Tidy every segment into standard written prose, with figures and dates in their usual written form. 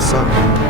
감싸.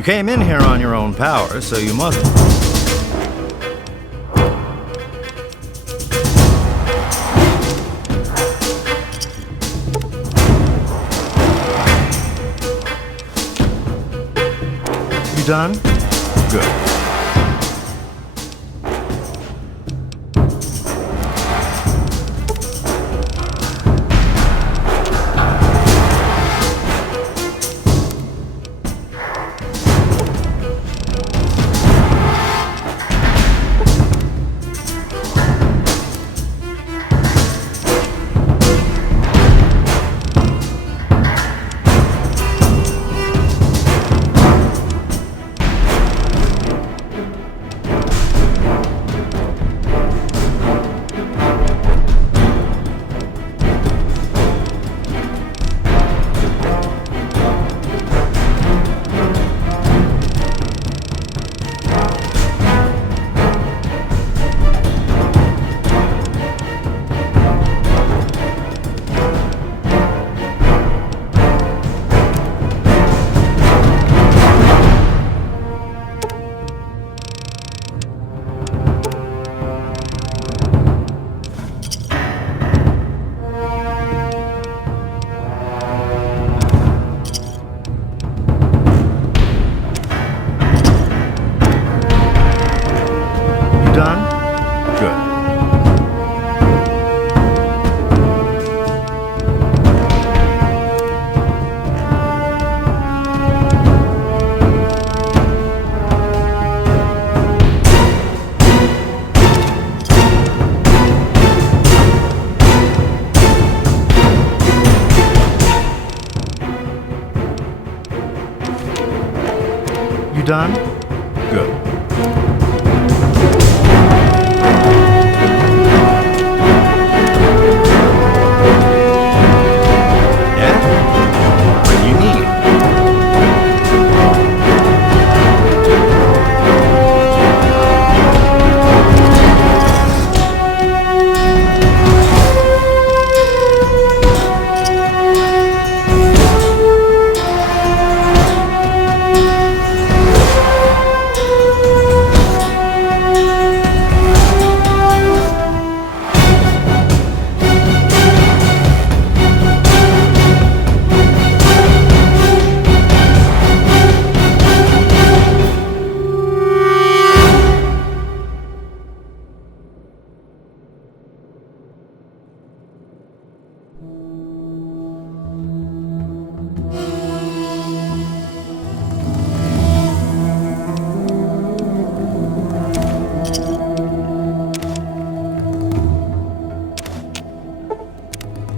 You came in here on your own power, so you must... You done? Good. You done? Good. Yeah? What do you need?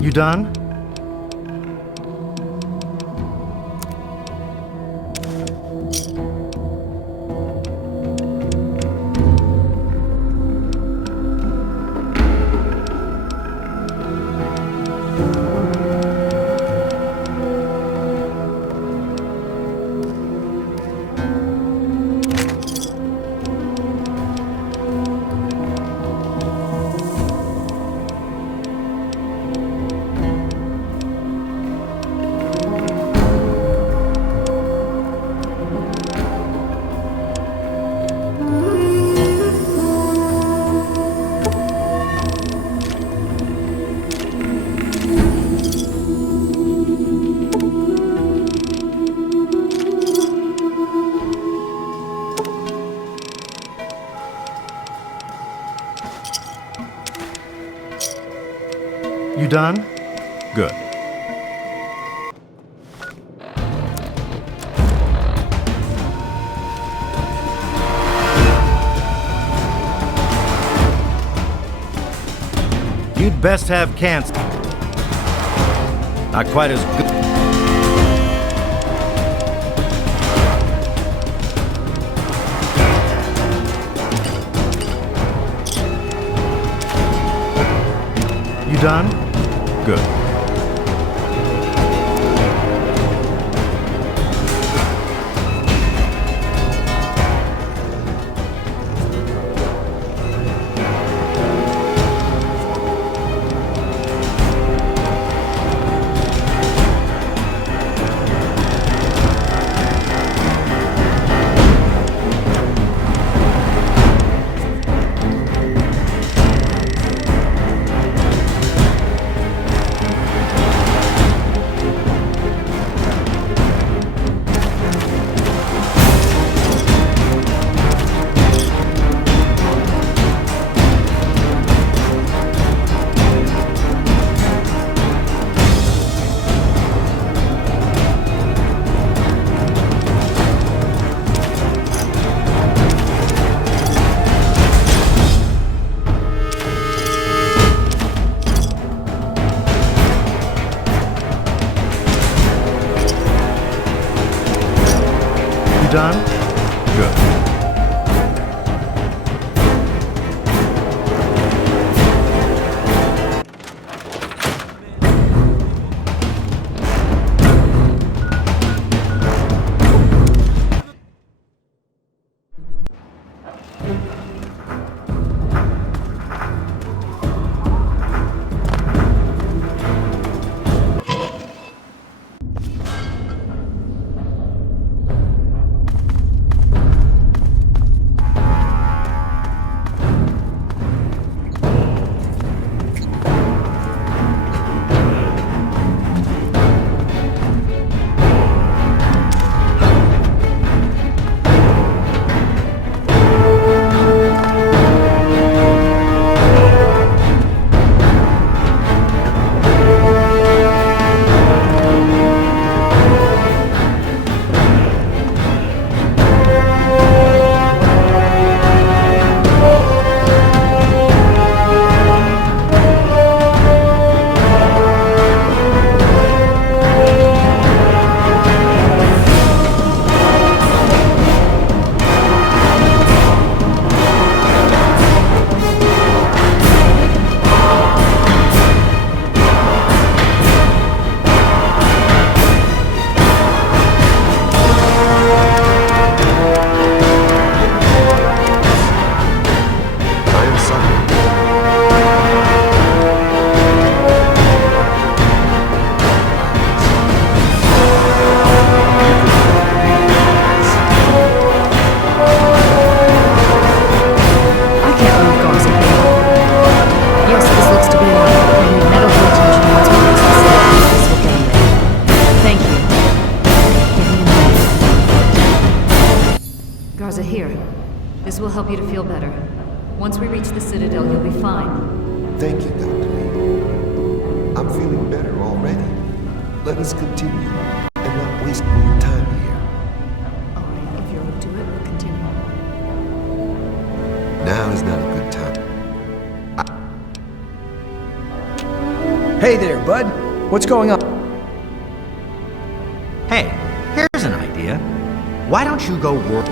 You done? You done? Good. You'd best have cancer. Not quite as good. You done? Good. done? Good. This will help you to feel better. Once we reach the Citadel, you'll be fine. Thank you, Dr. Lee. I'm feeling better already. Let us continue and not waste more time here. All right, if you're up to it, we'll continue. Now is not a good time. Hey there, bud. What's going on? Hey, here's an idea. Why don't you go work?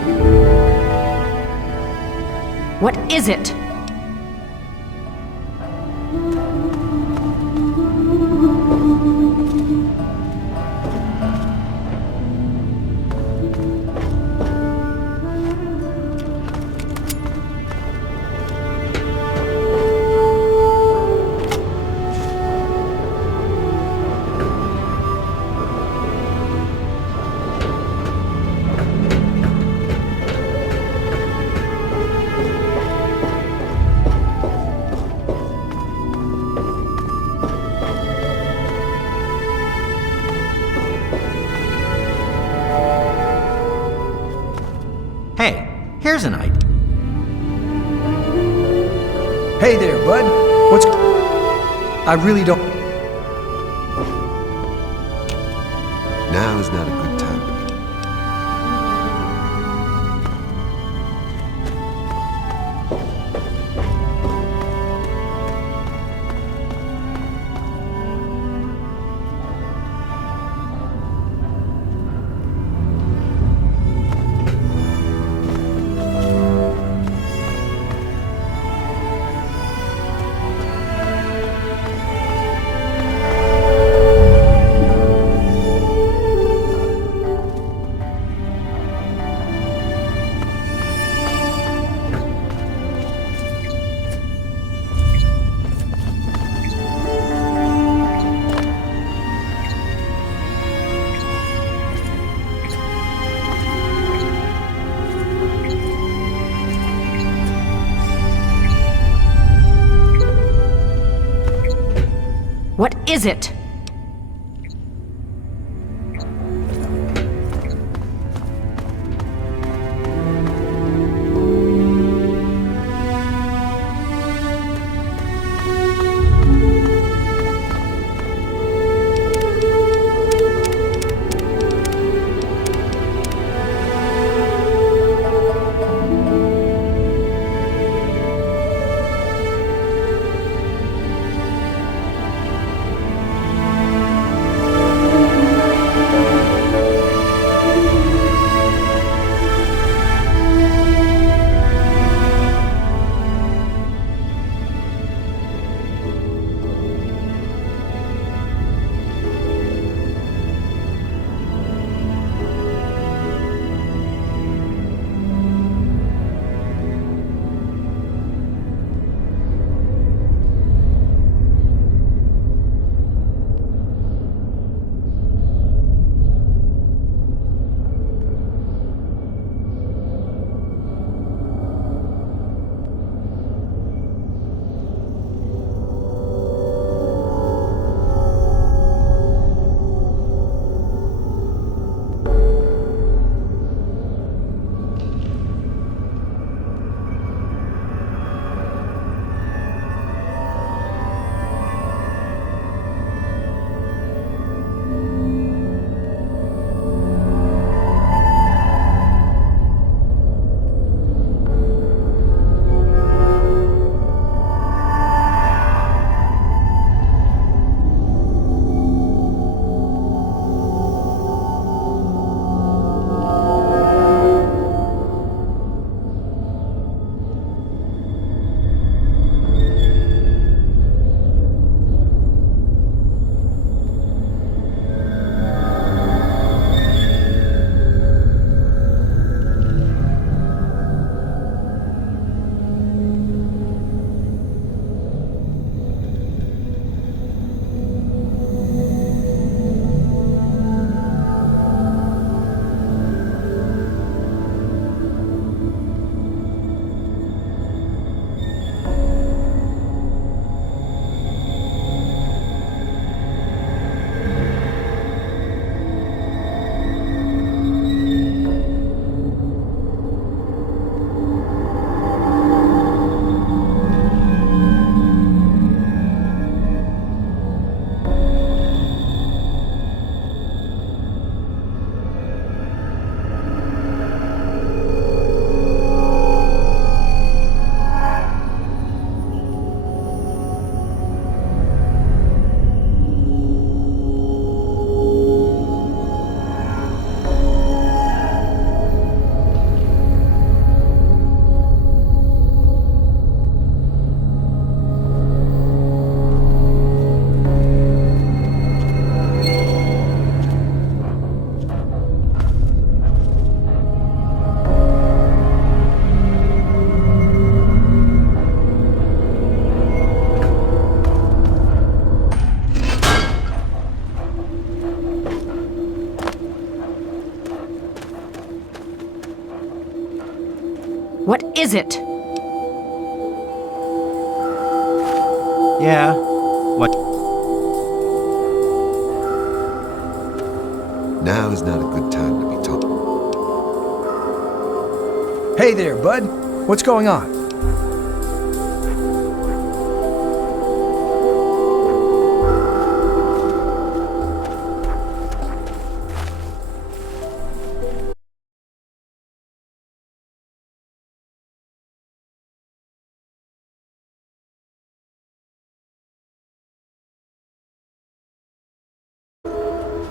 What is it? Hey, here's an idea. Hey there, bud. What's... I really don't... Now is not a good time. What is it? What is it? Yeah. What? Now is not a good time to be talking. Hey there, bud. What's going on?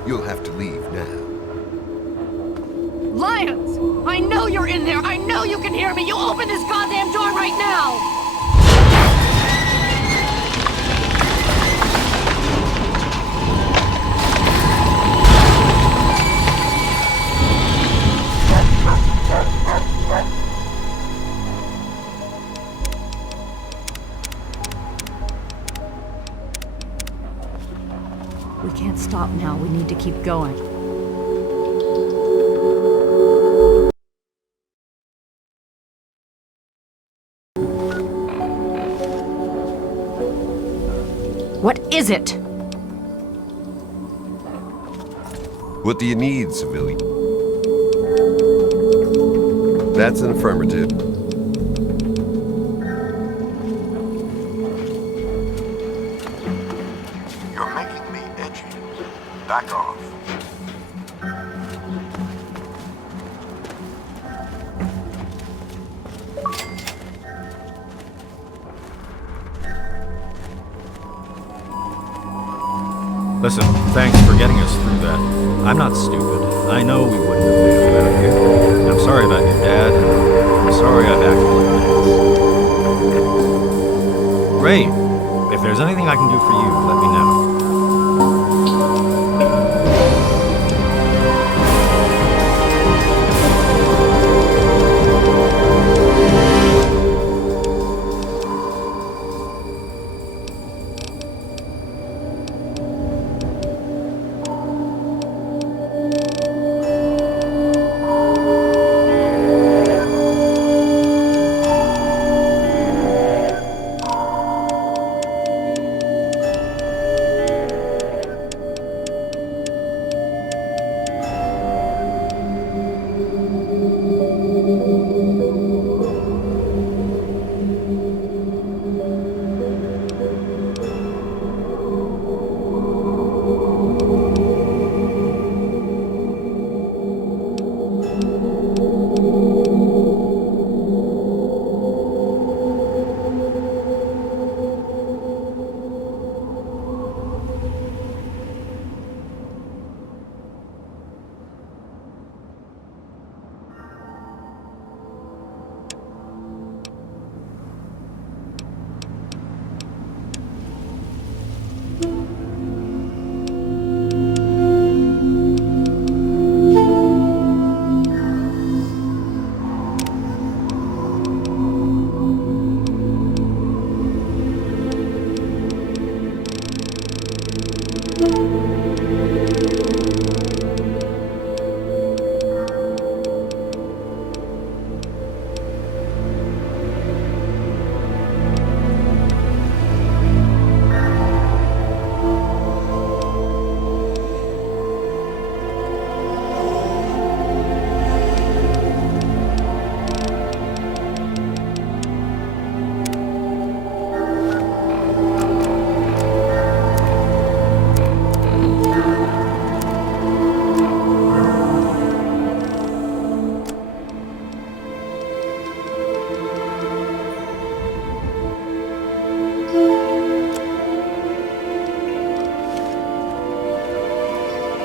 You'll have to leave now. Lions! I know you're in there! I know you can hear me! You open this goddamn door right now! We can't stop now. We need to keep going. What is it? What do you need, civilian? That's an affirmative. You're making me edgy. Back off. Listen, thanks for getting us through that. I'm not stupid. I know we wouldn't have made it without you. I'm sorry about your dad, and I'm sorry I've acted like this. Great. If there's anything I can do for you, let me know.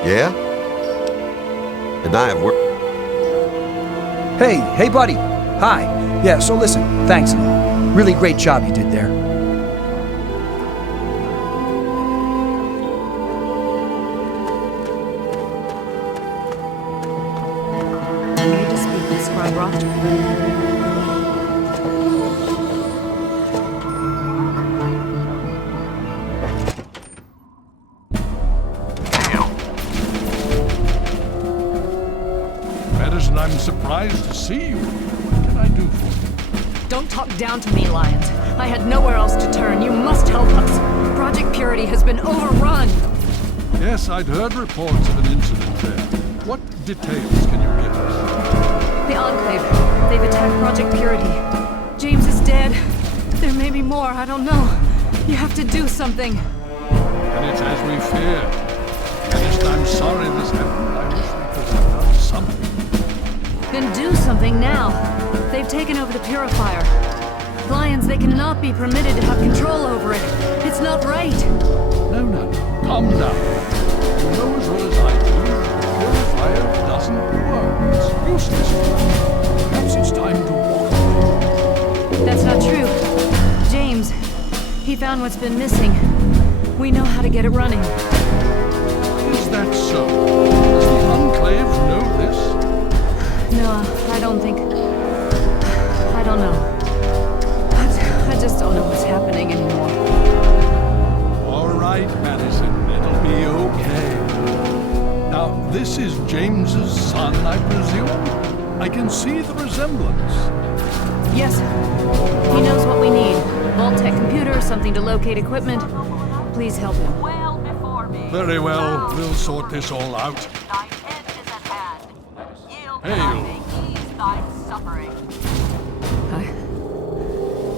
Yeah? And I have worked. Hey, buddy. Hi. Yeah, so listen, thanks and all. Really great job you did there. I need to speak with Scribe Roger. Madison, I'm surprised to see you. What can I do for you? Don't talk down to me, Lyons. I had nowhere else to turn. You must help us. Project Purity has been overrun. Yes, I'd heard reports of an incident there. What details can you give us? The Enclave. They've attacked Project Purity. James is dead. There may be more, I don't know. You have to do something. And it's as we feared. Ernest, I'm sorry this happened. I wish we could have done something. Then do something now. They've taken over the purifier. Lions, they cannot be permitted to have control over it. It's not right. No. Calm down. You know as well as I do that the purifier doesn't work. It's useless. Perhaps it's time to walk away. That's not true. James, he found what's been missing. We know how to get it running. Is that so? Does the Enclave know this? No, I don't think... I don't know. I just don't know what's happening anymore. All right, Madison. It'll be okay. Now, this is James's son, I presume? I can see the resemblance. Yes. He knows what we need. Vault-Tec computer, something to locate equipment. Please help him. Well before me. Very well. We'll sort this all out. Thine end is at hand. Yield Hail. that I may ease thy suffering.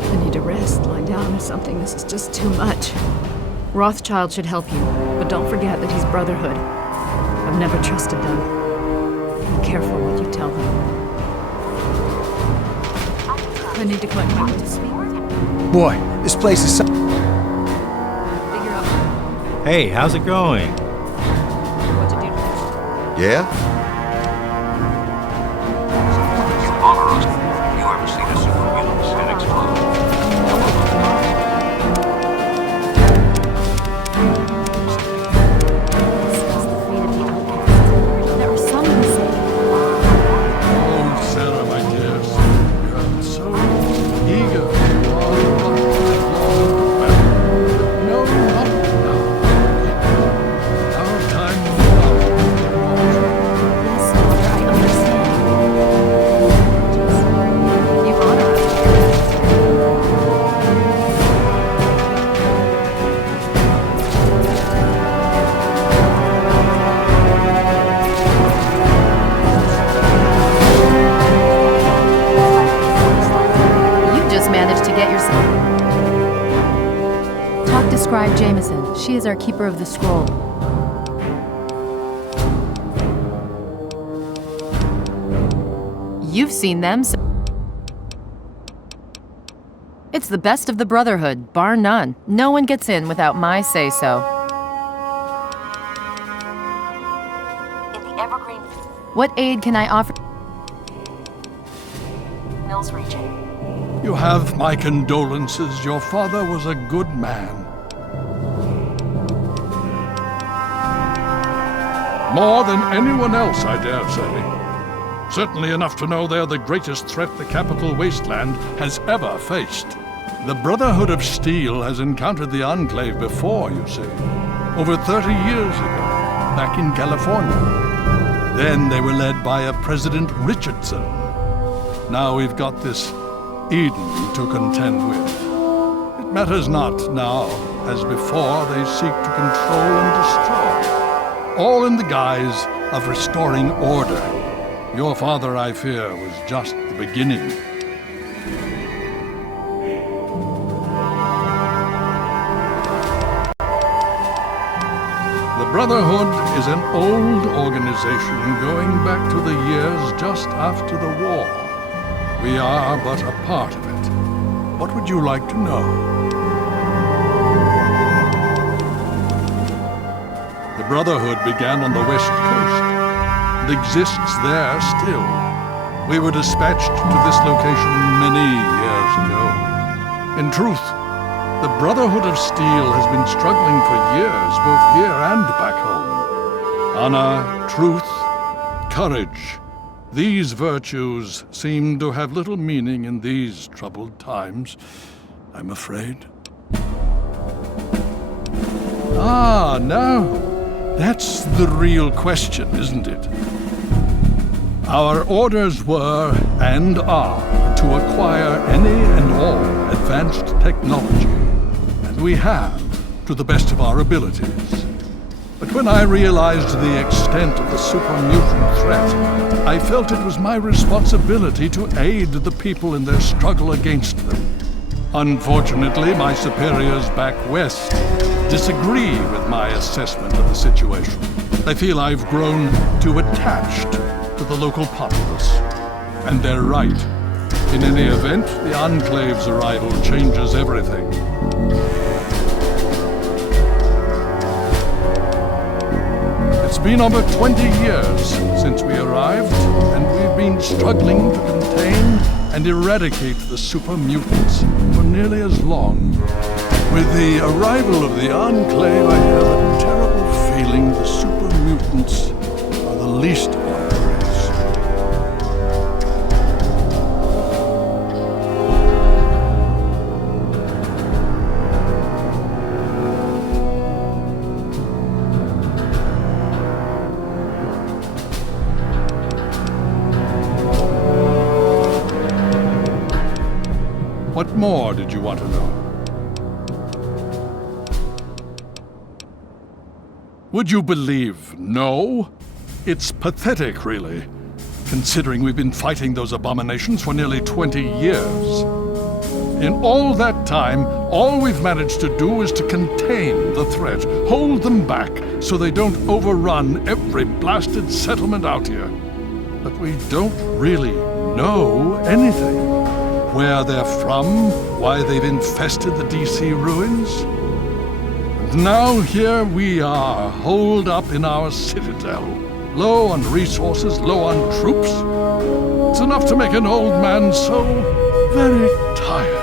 I need to rest, lie down or something. This is just too much. Rothschild should help you, but don't forget that he's Brotherhood. I've never trusted them. Be careful what you tell them. I need to collect my wits to speak with you. Boy, this place is so... Figure out Hey, how's it going? what to do to this. Yeah? You honor us. You ever seen a superhuman set explode? Discuss the fate of the outcasts. There are some who say Oh, Sarah, my dear, you are so eager. You are no, not now. Our time will come. yes, Father, I understand. You honor us. You just managed to get yourself. Talk to Scribe Jameson. She is our keeper of the scroll. You've seen them, so... It's the best of the Brotherhood, bar none. No one gets in without my say-so. In the Evergreen What aid can I offer? Mills region. You have my condolences. Your father was a good man. More than anyone else, I dare say. Certainly enough to know they're the greatest threat the capital wasteland has ever faced. The Brotherhood of Steel has encountered the Enclave before, you see. Over 30 years ago, back in California. Then they were led by a President Richardson. Now we've got this Eden to contend with. It matters not now, as before they seek to control and destroy. All in the guise of restoring order. Your father, I fear, was just the beginning. The Brotherhood is an old organization going back to the years just after the war. We are but a part of it. What would you like to know? The Brotherhood began on the West Coast and exists there still. We were dispatched to this location many years ago. In truth, the Brotherhood of Steel has been struggling for years, both here and back home. Honor, truth, courage. These virtues seem to have little meaning in these troubled times, I'm afraid. Ah, now, that's the real question, isn't it? Our orders were, and are, to to acquire any and all advanced technology. And we have, to the best of our abilities. But when I realized the extent of the super mutant threat, I felt it was my responsibility to aid the people in their struggle against them. Unfortunately, my superiors back west disagree with my assessment of the situation. They feel I've grown too attached to the local populace. And they're right. In any event, the Enclave's arrival changes everything. It's been over 20 years since we arrived, and we've been struggling to contain and eradicate the super mutants for nearly as long. With the arrival of the Enclave, I have a terrible feeling the super mutants are the least of our worries. What more did you want to know? Would you believe no? It's pathetic, really, considering we've been fighting those abominations for nearly 20 years. In all that time, all we've managed to do is to contain the threat, hold them back so they don't overrun every blasted settlement out here. But we don't really know anything. Where they're from, why they've infested the DC ruins. And now here we are, holed up in our citadel, low on resources, low on troops. It's enough to make an old man so very tired.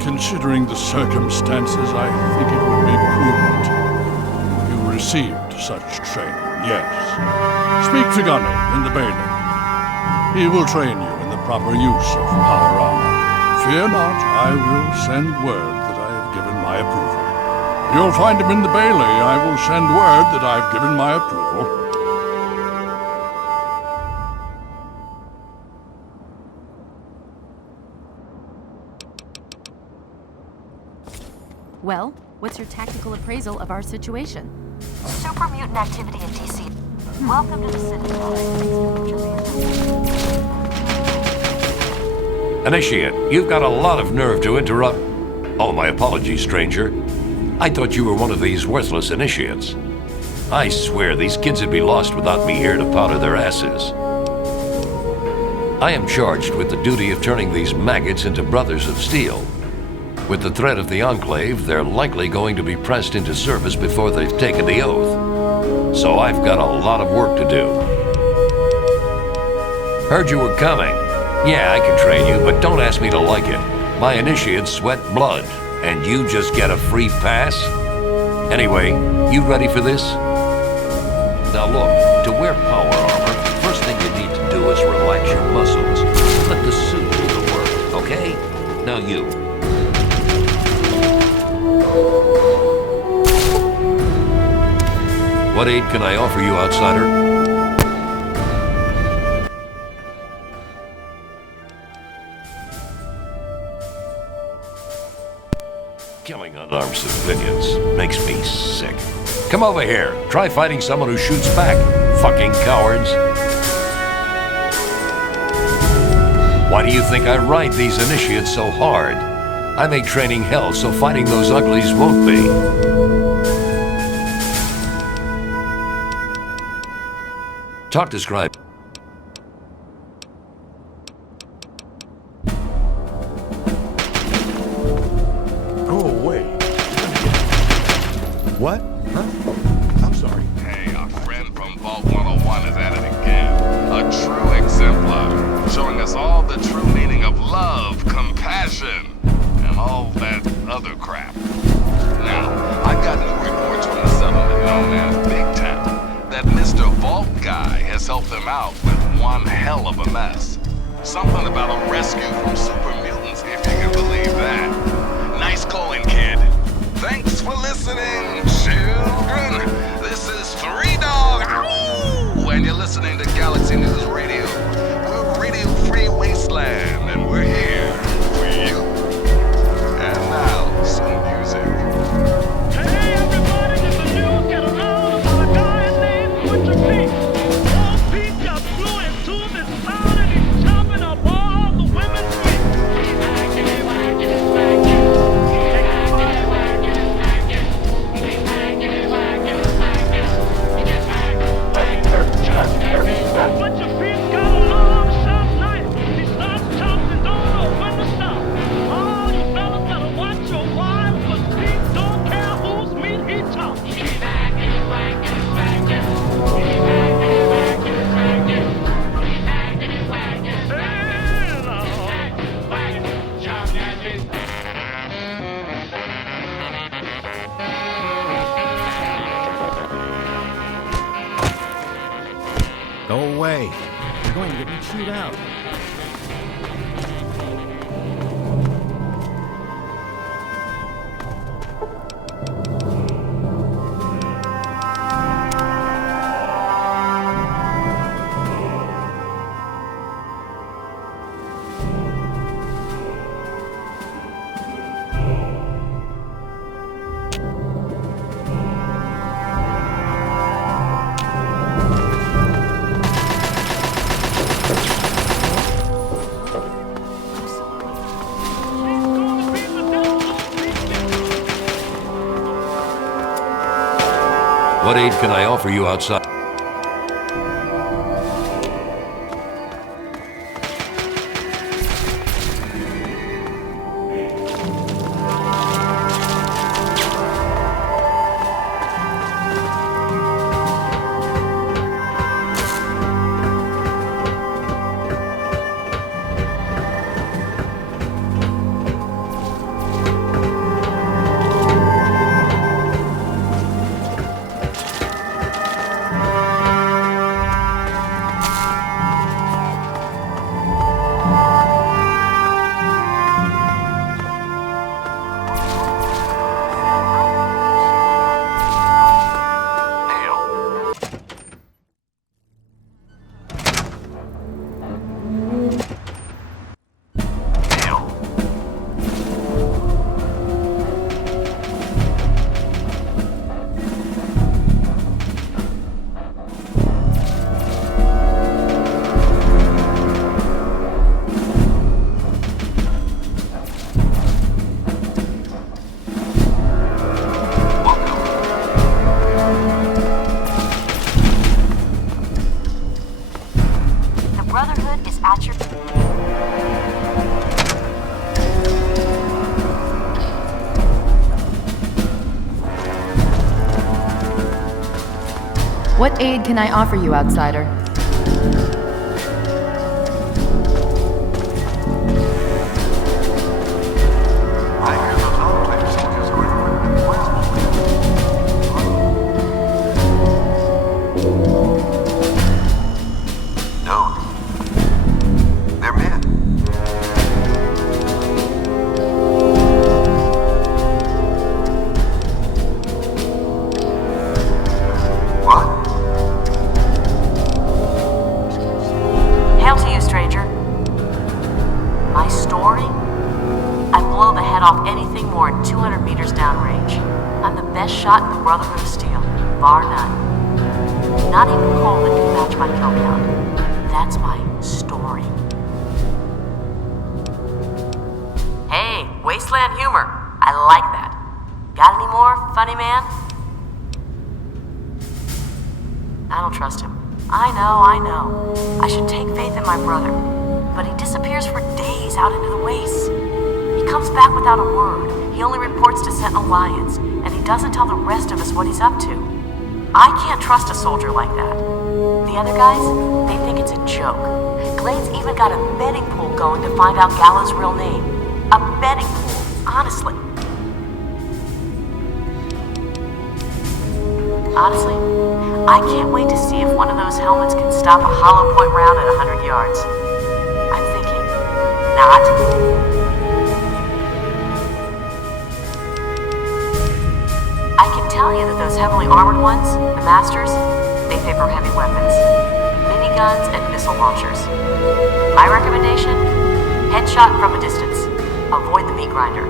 Considering the circumstances, I think it would be prudent. You received such training, yes. Speak to Gunny in the Bailey. He will train you in the proper use of power armor. Fear not, I will send word that I have given my approval. You'll find him in the Bailey. I will send word that I've given my approval. Well, what's your tactical appraisal of our situation? Super mutant activity in DC. Welcome to the Citadel. Initiate You've got a lot of nerve to interrupt. Oh, my apologies, stranger. I thought you were one of these worthless initiates. I swear these kids would be lost without me here to powder their asses. I am charged with the duty of turning these maggots into brothers of steel. With the threat of the Enclave, they're likely going to be pressed into service before they've taken the oath. So I've got a lot of work to do. Heard you were coming. Yeah, I can train you, but don't ask me to like it. My initiates sweat blood, and you just get a free pass? Anyway, you ready for this? Now look, to wear power armor, first thing you need to do is relax your muscles. Let the suit do the work, okay? Now you. What aid can I offer you, outsider? Killing unarmed civilians makes me sick. Come over here. Try fighting someone who shoots back. Fucking cowards. Why do you think I ride these initiates so hard? I make training hell, so fighting those uglies won't be. Talk to Scribe. Go away. What? Huh? I'm sorry. Hey, our friend from Vault 101 is at it again. A true exemplar, showing us all the true meaning of love, compassion, and all that other crap. Now, I got new reports from the settlement known as Big Town that Mr. Vault Guy has helped them out with one hell of a mess. Something about a rescue from super mutants, if you can believe that. Nice going, kid. Thanks for listening, children. This is Three Dog. Ow! And you're listening to Galaxy News Radio. We're Radio Free Wasteland, and we're here for you. And now, some music. Hey, everybody, in the news, get around about a guy named Butcher Pete. Old Pete got flew into this town and he's chopping up all the women's feet. Butcher Pete's got a long, sharp knife. He starts chopping, don't know when to stop. Oh, you fellas better watch your wives, but Pete don't care whose meat he chops. Go away. You're going to get me chewed out. What aid can I offer you outside? What aid can I offer you, outsider? I hear those enclave soldiers are equipped well. No. They're men. What? Hail to you, stranger. My story? I blow the head off anything more than 200 meters downrange. I'm the best shot in the Brotherhood of Steel, bar none. Not even Coleman can match my kill count. That's my story. Hey, wasteland humor. I like that. Got any more, funny man? I don't trust him. I know. I should take faith in my brother. But he disappears for days out into the wastes. He comes back without a word. He only reports to Sentinel Lions, and he doesn't tell the rest of us what he's up to. I can't trust a soldier like that. The other guys, they think it's a joke. Glade's even got a betting pool going to find out Gallo's real name. A betting pool, honestly. Honestly, I can't wait to see if one of those helmets can stop a hollow point round at 100 yards. I'm thinking, not. I can tell you that those heavily armored ones, the Masters, they favor heavy weapons, miniguns and missile launchers. My recommendation, headshot from a distance. Avoid the meat grinder.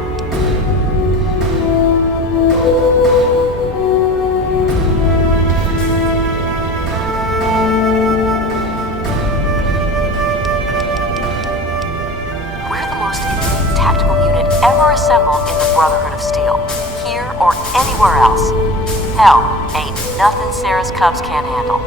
We're the most elite tactical unit ever assembled in the Brotherhood of Steel, here or anywhere else. Hell, ain't nothing Sarah's Cubs can't handle.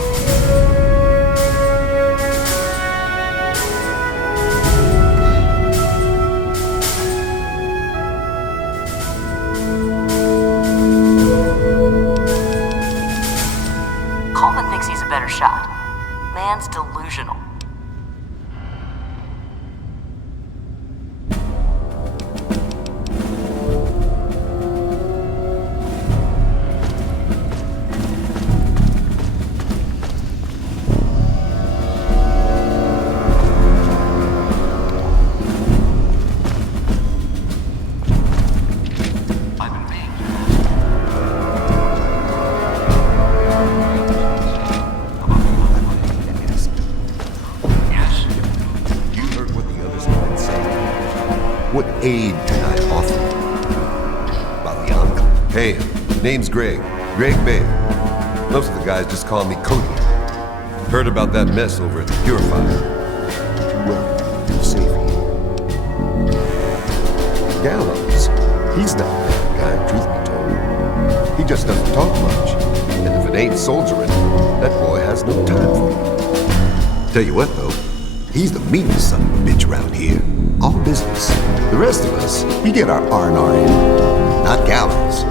Coleman thinks he's a better shot. Man's delusional. What aid can I offer? Balianca. Hey, name's Greg. Greg Bay. Most of the guys just call me Cody. Heard about that mess over at the Purifier. Well, you're safe here. Gallows. He's not a bad guy, truth be told. He just doesn't talk much. And if it ain't soldiering, that boy has no time for it. Tell you what, though. He's the meanest son of a bitch around here. All business. The rest of us, we get our R&R in. Not Gallows.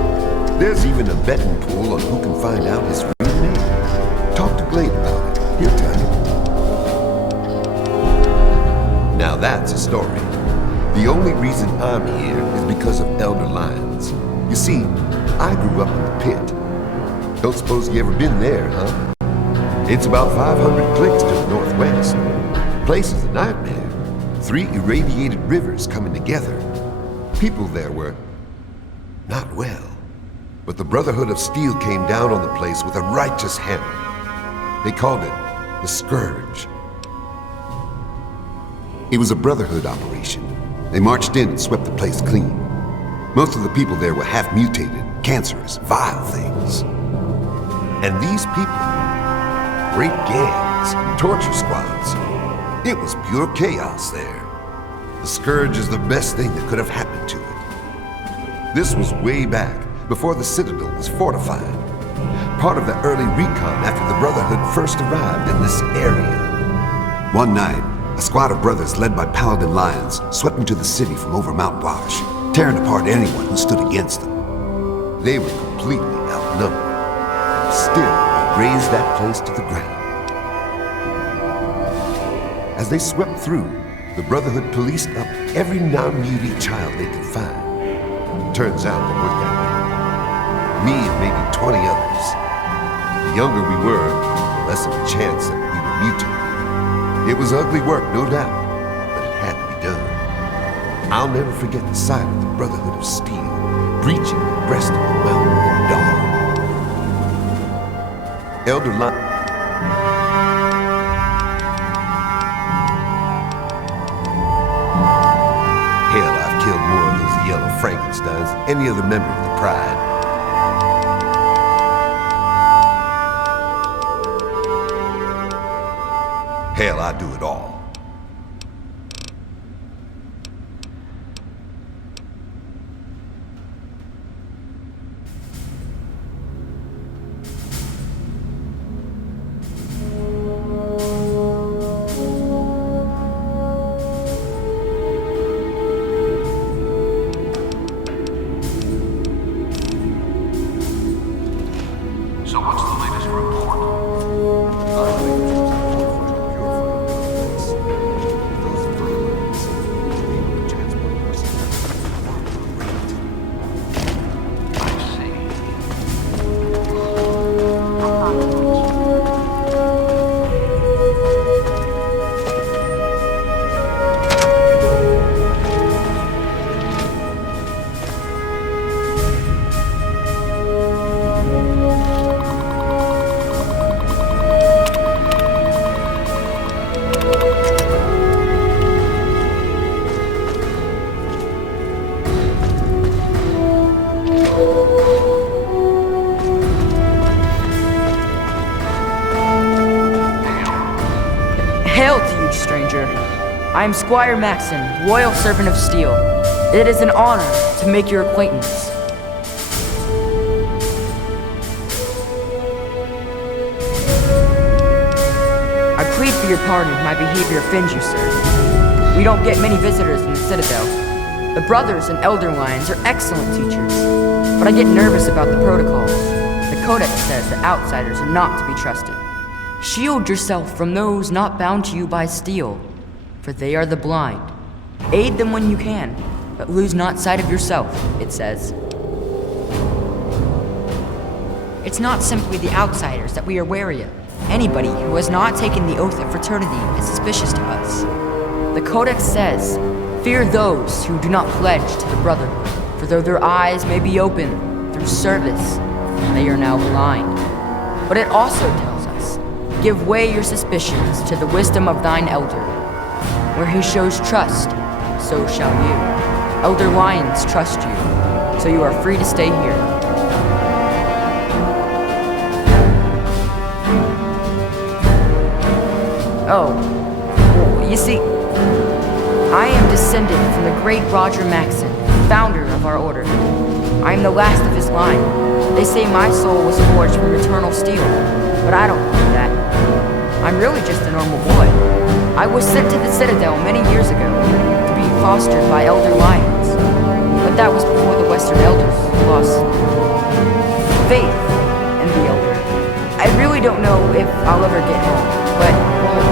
There's even a betting pool on who can find out his real name. Talk to Glade about it. He'll tell you. Now that's a story. The only reason I'm here is because of Elder Lyons. You see, I grew up in the pit. Don't suppose you ever been there, huh? It's about 500 clicks to the northwest. Place is a nightmare. 3 irradiated rivers coming together. People there were not well. But the Brotherhood of Steel came down on the place with a righteous hammer. They called it the Scourge. It was a Brotherhood operation. They marched in and swept the place clean. Most of the people there were half-mutated, cancerous, vile things. And these people, great gangs, torture squads. It was pure chaos there. The Scourge is the best thing that could have happened to it. This was way back, before the Citadel was fortified. Part of the early recon after the Brotherhood first arrived in this area. One night, a squad of brothers led by Paladin Lions swept into the city from over Mount Wash, tearing apart anyone who stood against them. They were completely outnumbered. Still, razed that place to the ground. As they swept through, the Brotherhood policed up every non-mutant child they could find. Turns out there weren't that many. Me and maybe 20 others. The younger we were, the less of a chance that we were mutated. It was ugly work, no doubt, but it had to be done. I'll never forget the sight of the Brotherhood of Steel breaching the breast of the mountain at dawn. Elder Lion. Hell, I've killed more of those yellow Frankensteins than any other member of the Pride. Hell, I do it all. So what's the latest report? Hail to you, stranger. I am Squire Maxon, Royal Servant of Steel. It is an honor to make your acquaintance. I plead for your pardon if my behavior offends you, sir. We don't get many visitors in the Citadel. The Brothers and Elder Lions are excellent teachers, but I get nervous about the protocols. The Codex says that outsiders are not to be trusted. Shield yourself from those not bound to you by steel, for they are the blind. Aid them when you can, but lose not sight of yourself, it says. It's not simply the outsiders that we are wary of. Anybody who has not taken the oath of fraternity is suspicious to us. The Codex says, fear those who do not pledge to the Brotherhood, for though their eyes may be open through service, they are now blind. But it also tells us, give way your suspicions to the wisdom of thine elder. Where he shows trust, so shall you. Elder Lions trust you, so you are free to stay here. Oh, well, you see, I am descended from the great Roger Maxon, founder of our order. I am the last of his line. They say my soul was forged from eternal steel, but I don't believe that. I'm really just a normal boy. I was sent to the Citadel many years ago to be fostered by Elder Lions, but that was before the Western Elders lost faith in the Elder. I really don't know if I'll ever get home, but, well,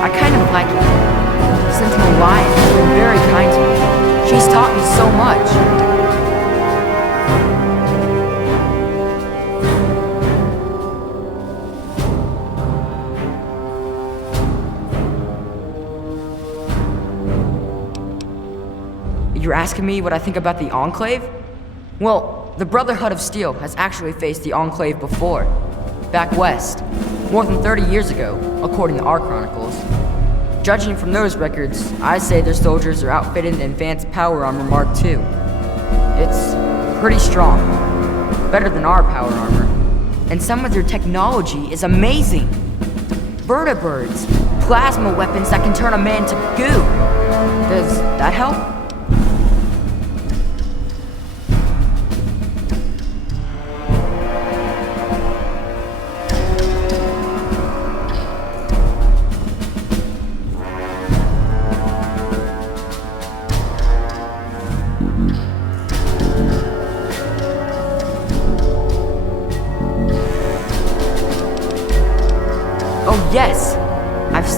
I kind of like it. Sentinel Lion has been very kind to me. She's taught me so much. You're asking me what I think about the Enclave? Well, the Brotherhood of Steel has actually faced the Enclave before. Back west. More than 30 years ago, according to our chronicles. Judging from those records, I say their soldiers are outfitted in advanced power armor Mark II. It's pretty strong. Better than our power armor. And some of their technology is amazing. Vertibirds, plasma weapons that can turn a man to goo. Does that help?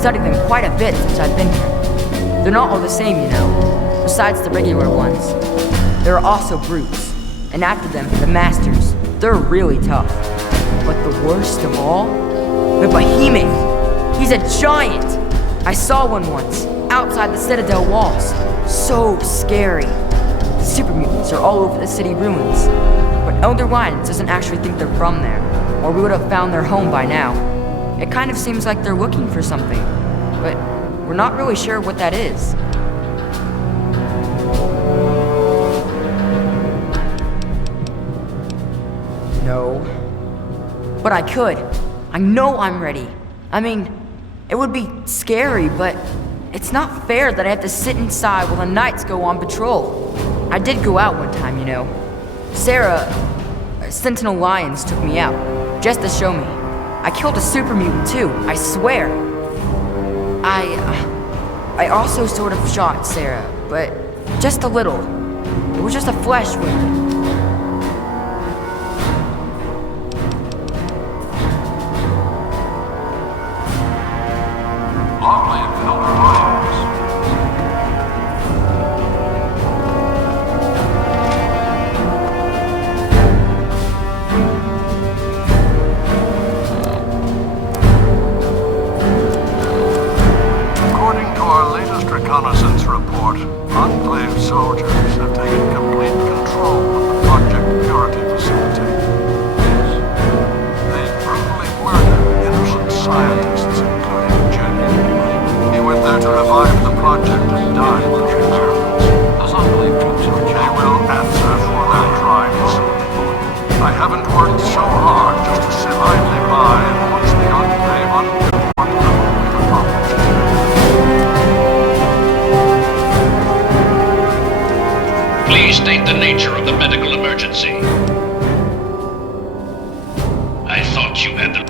studied them quite a bit since I've been here. They're not all the same, you know, besides the regular ones. There are also brutes, and after them, the masters. They're really tough. But the worst of all? The behemoth! He's a giant! I saw one once, outside the Citadel walls. So scary. The super mutants are all over the city ruins. But Elder Lyons doesn't actually think they're from there, or we would have found their home by now. It kind of seems like they're looking for something, but we're not really sure what that is. No. But I could. I know I'm ready. I mean, it would be scary, but it's not fair that I have to sit inside while the knights go on patrol. I did go out one time, you know. Sarah, Sentinel Lyons took me out, just to show me. I killed a super mutant too, I swear. I also sort of shot Sarah, but just a little. It was just a flesh wound. Long live Elder Lyons. According to our latest reconnaissance report, Enclave soldiers have taken complete control of the Project Purity facility. They brutally murdered innocent scientists, including Jen. He went there to revive the project and died in experiments. Those Enclave troops are They will answer for their crimes. I haven't worked so hard just to sit idly by and watch the Enclave undo what little we've accomplished. Please state the nature of the medical emergency. I thought you had the...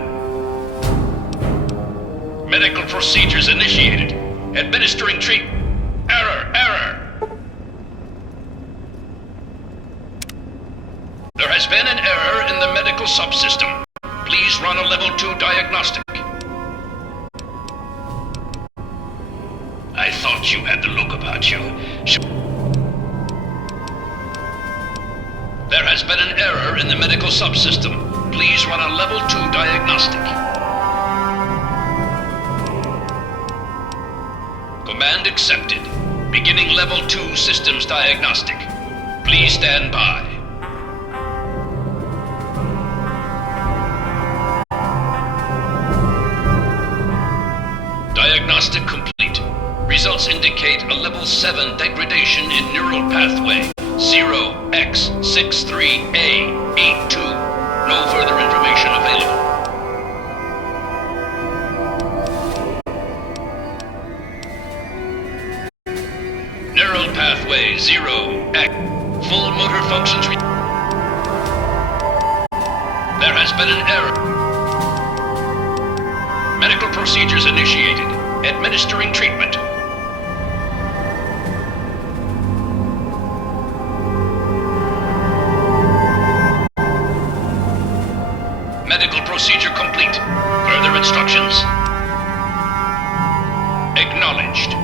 Medical procedures initiated. Administering treatment. Error! There has been an error in the medical subsystem. Please run a level 2 diagnostic. I thought you had the look about you. There has been an error in the medical subsystem. Please run a level 2 diagnostic. Command accepted. Beginning level 2 systems diagnostic. Please stand by. Diagnostic complete. Results indicate a level 7 degradation in neural pathway 0x63A82. No further information available. Neural pathway 0x. Full motor functions. There has been an error. Medical procedures initiated. Administering treatment. Medical procedure complete. Further instructions? Acknowledged.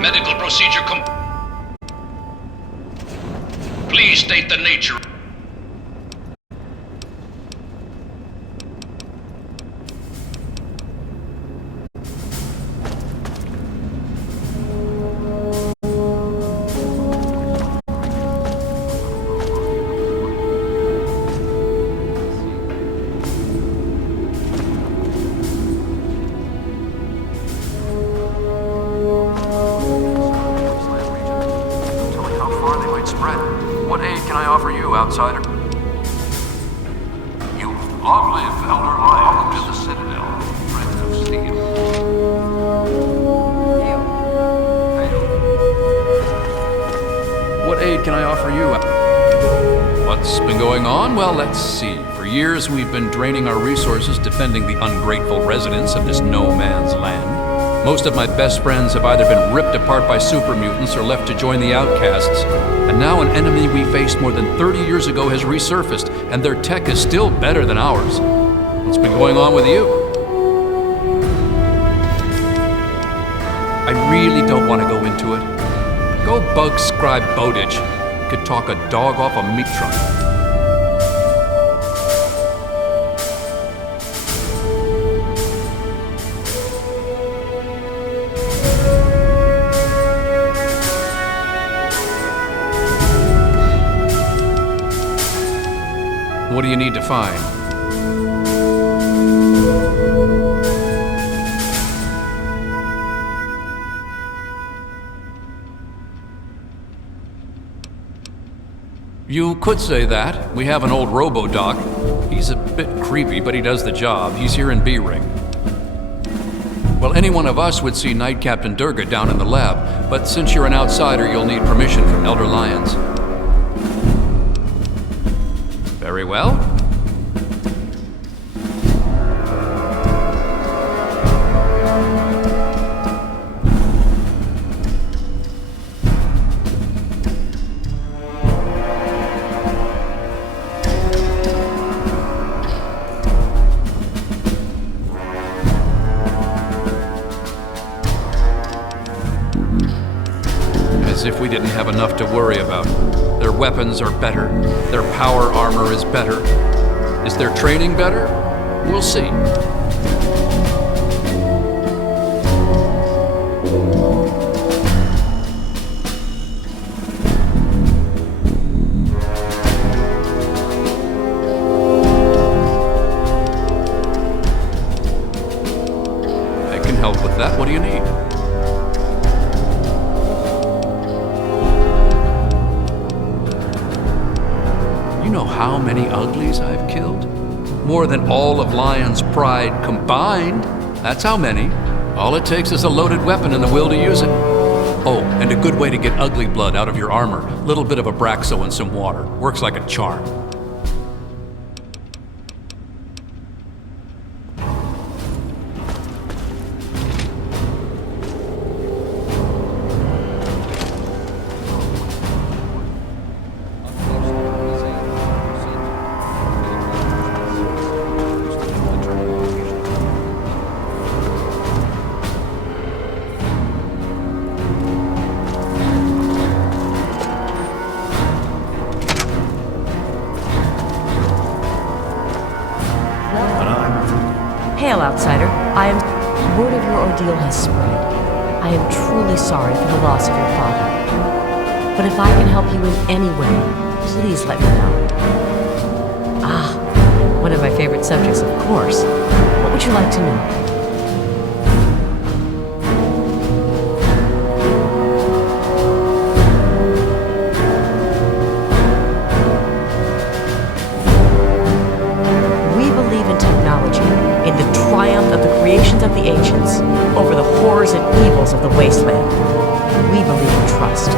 Medical procedure complete. Please state the nature. What aid can I offer you, outsider? You long live Elder Lyons. Welcome to the Citadel, friends of steel. What aid can I offer you? What's been going on? Well, let's see. For years, we've been draining our resources defending the ungrateful residents of this no-man's land. Most of my best friends have either been ripped apart by super mutants or left to join the outcasts. And now an enemy we faced more than 30 years ago has resurfaced, and their tech is still better than ours. What's been going on with you? I really don't want to go into it. Go bug Scribe Bowditch. Could talk a dog off a meat truck. What do you need to find? You could say that. We have an old robo-doc. He's a bit creepy, but he does the job. He's here in B-Ring. Well, any one of us would see Knight Captain Durga down in the lab, but since you're an outsider, you'll need permission from Elder Lyons. Very well. As if we didn't have enough to worry about. Their weapons are better. Their power armor is better. Is their training better? We'll see. I can help with that. What do you need? You know how many uglies I've killed? More than all of Lion's pride combined. That's how many. All it takes is a loaded weapon and the will to use it. Oh, and a good way to get ugly blood out of your armor. Little bit of Abraxo and some water. Works like a charm. Hail, outsider. I am... Word of your ordeal has spread. I am truly sorry for the loss of your father. But if I can help you in any way, please let me know. Ah, one of my favorite subjects, of course. What would you like to know? In the triumph of the creations of the ancients over the horrors and evils of the wasteland. We believe in trust.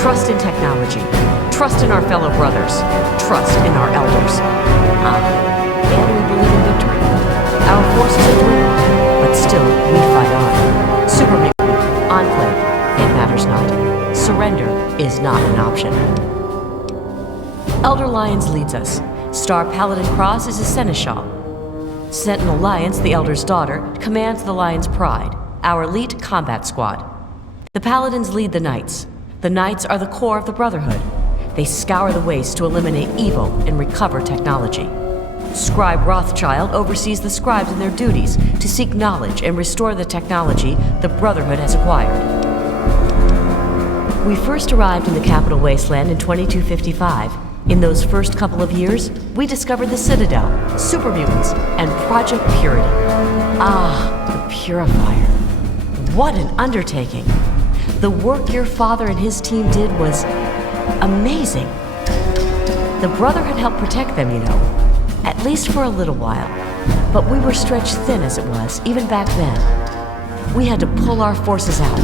Trust in technology. Trust in our fellow brothers. Trust in our elders. And we believe in victory. Our forces are dwindled, but still we fight on. Super Mutant, Enclave, it matters not. Surrender is not an option. Elder Lyons leads us. Star Paladin Cross is a seneschal. Sentinel Lyons, the Elder's daughter, commands the Lion's Pride, our elite combat squad. The Paladins lead the Knights. The Knights are the core of the Brotherhood. They scour the waste to eliminate evil and recover technology. Scribe Rothschild oversees the scribes in their duties to seek knowledge and restore the technology the Brotherhood has acquired. We first arrived in the capital wasteland in 2255. In those first couple of years, we discovered the Citadel, super mutants, and Project Purity. Ah, the Purifier. What an undertaking. The work your father and his team did was amazing. The Brotherhood helped protect them, you know, at least for a little while. But we were stretched thin as it was, even back then. We had to pull our forces out.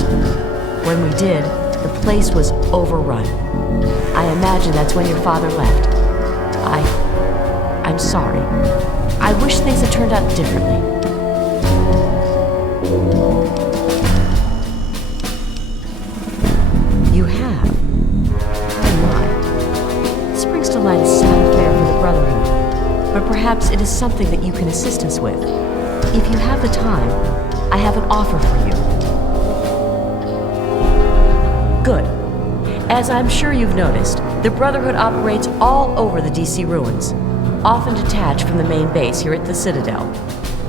When we did, the place was overrun. I imagine that's when your father left. I'm sorry. I wish things had turned out differently. but perhaps it is something that you can assist us with. If you have the time, I have an offer for you. Good. As I'm sure you've noticed, the Brotherhood operates all over the DC ruins, often detached from the main base here at the Citadel.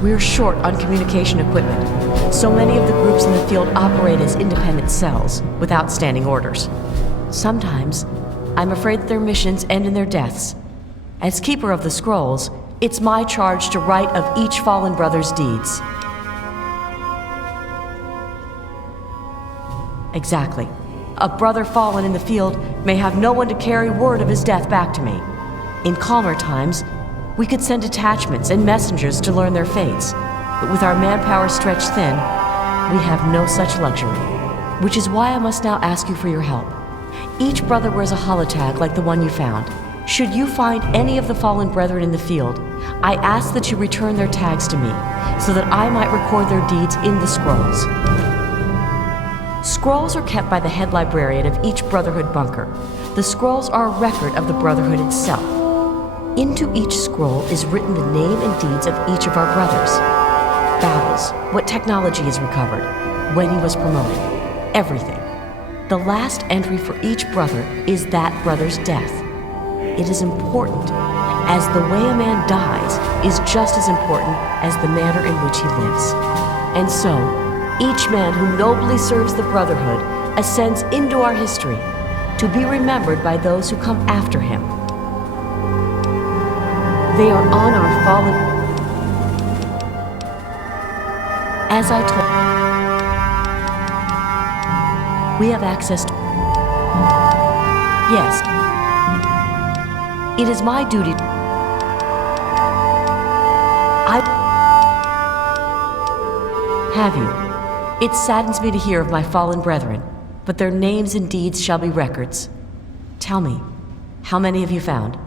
We're short on communication equipment, so many of the groups in the field operate as independent cells, without standing orders. Sometimes, I'm afraid that their missions end in their deaths. As Keeper of the Scrolls, it's my charge to write of each fallen brother's deeds. Exactly. A brother fallen in the field may have no one to carry word of his death back to me. In calmer times, we could send detachments and messengers to learn their fates, but with our manpower stretched thin, we have no such luxury. Which is why I must now ask you for your help. Each brother wears a holotag like the one you found. Should you find any of the fallen brethren in the field, I ask that you return their tags to me, so that I might record their deeds in the scrolls. Scrolls are kept by the head librarian of each Brotherhood bunker. The scrolls are a record of the Brotherhood itself. Into each scroll is written the name and deeds of each of our brothers. Battles, what technology is recovered, when he was promoted, everything. The last entry for each brother is that brother's death. It is important, as the way a man dies is just as important as the manner in which he lives. And so, each man who nobly serves the Brotherhood ascends into our history to be remembered by those who come after him. They are on our fallen... As I told... We have access to... Yes. It is my duty... Have you? It saddens me to hear of my fallen brethren, but their names and deeds shall be records. Tell me, how many have you found?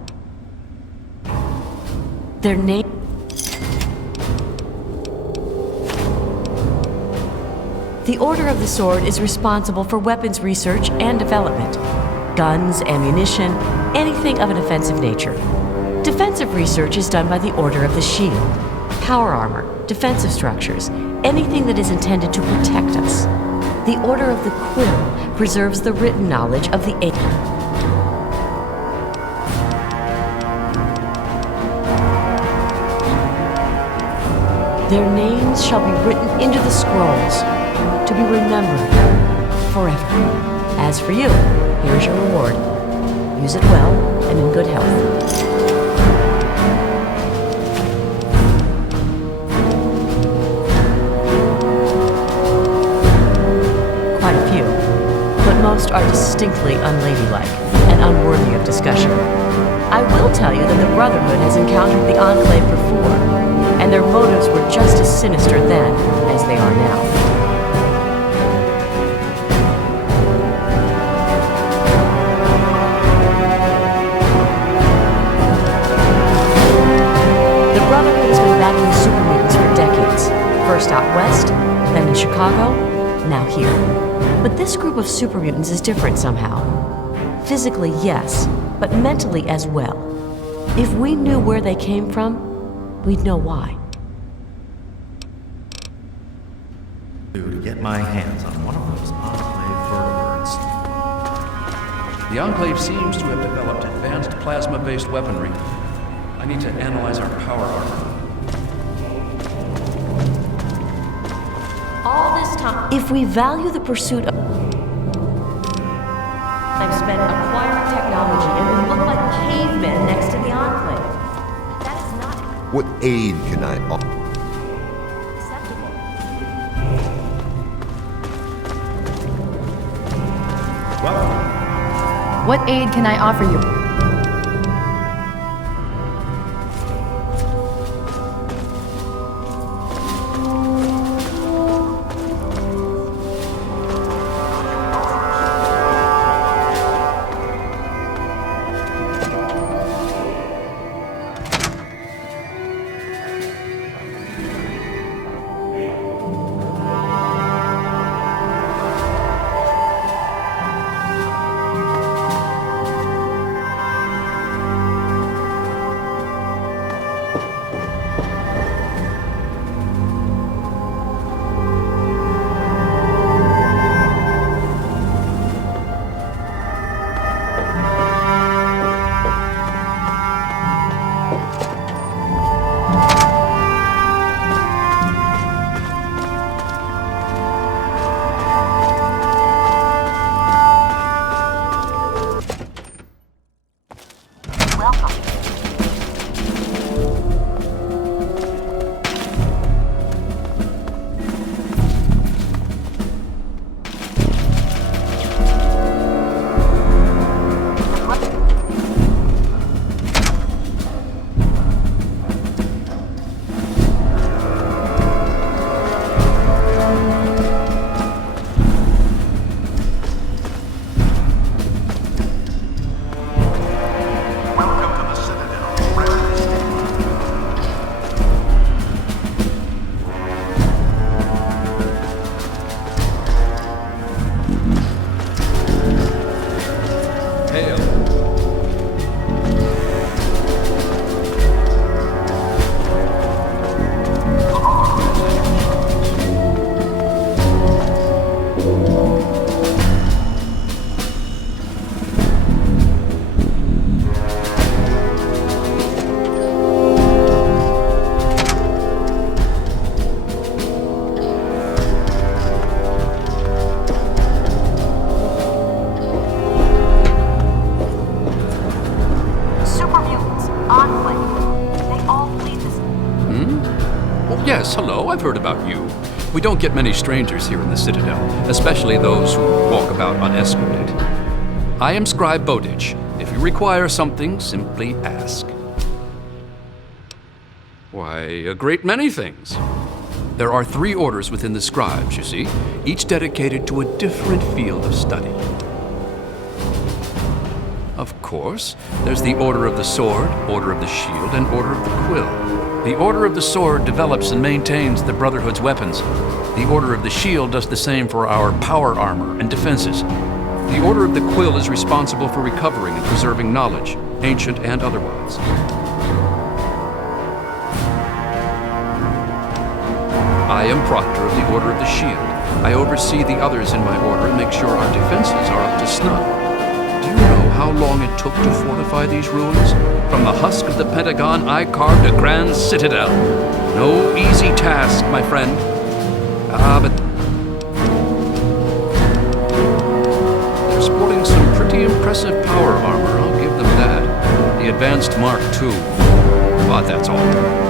Their name... The Order of the Sword is responsible for weapons research and development. Guns, ammunition, anything of an offensive nature. Defensive research is done by the Order of the Shield. Power armor, defensive structures, anything that is intended to protect us. The Order of the Quill preserves the written knowledge of the Their names shall be written into the scrolls, to be remembered forever. As for you, here's your reward. Use it well and in good health. Quite a few, but most are distinctly unladylike and unworthy of discussion. I will tell you that the Brotherhood has encountered the Enclave before, and their motives were just as sinister then as they are now. The Brotherhood has been battling super mutants for decades. First out west, then in Chicago, now here. But this group of super mutants is different somehow. Physically, yes, but mentally as well. If we knew where they came from, we'd know why. To get my hands on one of those Enclave vertibirds. The Enclave seems to have developed advanced plasma-based weaponry. I need to analyze our power armor. All this time, if we value the pursuit of... I've spent acquiring technology and we look like cavemen next to the Enclave. That is not... What aid can I offer? What aid can I offer you? Yes, hello, I've heard about you. We don't get many strangers here in the Citadel, especially those who walk about unescorted. I am Scribe Bowditch. If you require something, simply ask. Why, a great many things. There are 3 orders within the scribes, you see, each dedicated to a different field of study. Of course, there's the Order of the Sword, Order of the Shield, and Order of the Quill. The Order of the Sword develops and maintains the Brotherhood's weapons. The Order of the Shield does the same for our power armor and defenses. The Order of the Quill is responsible for recovering and preserving knowledge, ancient and otherwise. I am Proctor of the Order of the Shield. I oversee the others in my order and make sure our defenses are up to snuff. Do you know how long it took to fortify these ruins? From the husk of the Pentagon, I carved a grand citadel. No easy task, my friend. But they're sporting some pretty impressive power armor, I'll give them that. The Advanced Mark II. But that's all.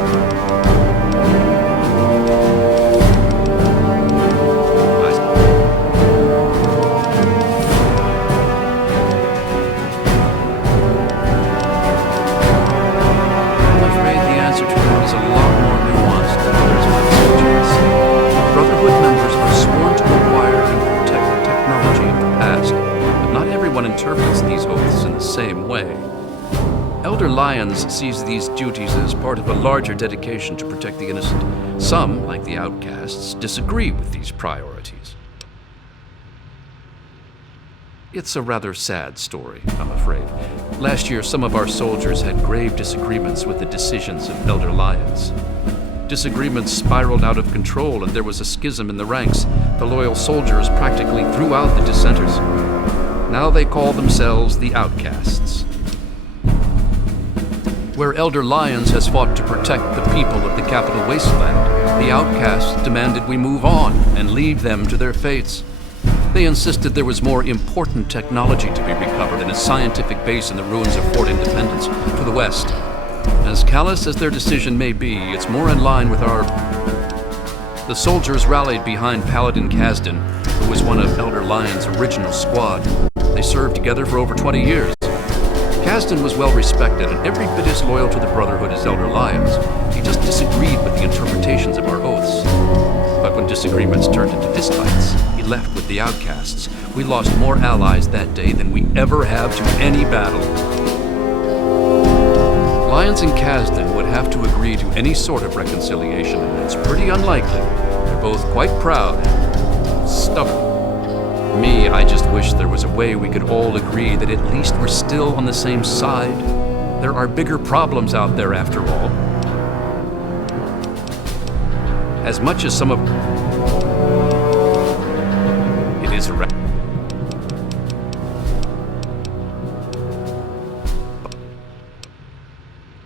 Interprets these oaths in the same way. Elder Lyons sees these duties as part of a larger dedication to protect the innocent. Some, like the outcasts, disagree with these priorities. It's a rather sad story, I'm afraid. Last year, some of our soldiers had grave disagreements with the decisions of Elder Lyons. Disagreements spiraled out of control, and there was a schism in the ranks. The loyal soldiers practically threw out the dissenters. Now they call themselves the Outcasts. Where Elder Lyons has fought to protect the people of the capital wasteland, the Outcasts demanded we move on and leave them to their fates. They insisted there was more important technology to be recovered in a scientific base in the ruins of Fort Independence to the west. As callous as their decision may be, it's more in line with our... The soldiers rallied behind Paladin Kasdan, who was one of Elder Lyons' original squad. They served together for over 20 years. Kasdan was well respected and every bit as loyal to the Brotherhood as Elder Lyons. He just disagreed with the interpretations of our oaths. But when disagreements turned into fistfights, he left with the Outcasts. We lost more allies that day than we ever have to any battle. Lyons and Kasdan would have to agree to any sort of reconciliation, and it's pretty unlikely. They're both quite proud and stubborn. Me, I just wish there was a way we could all agree that at least we're still on the same side. There are bigger problems out there after all. As much as some of... It is a...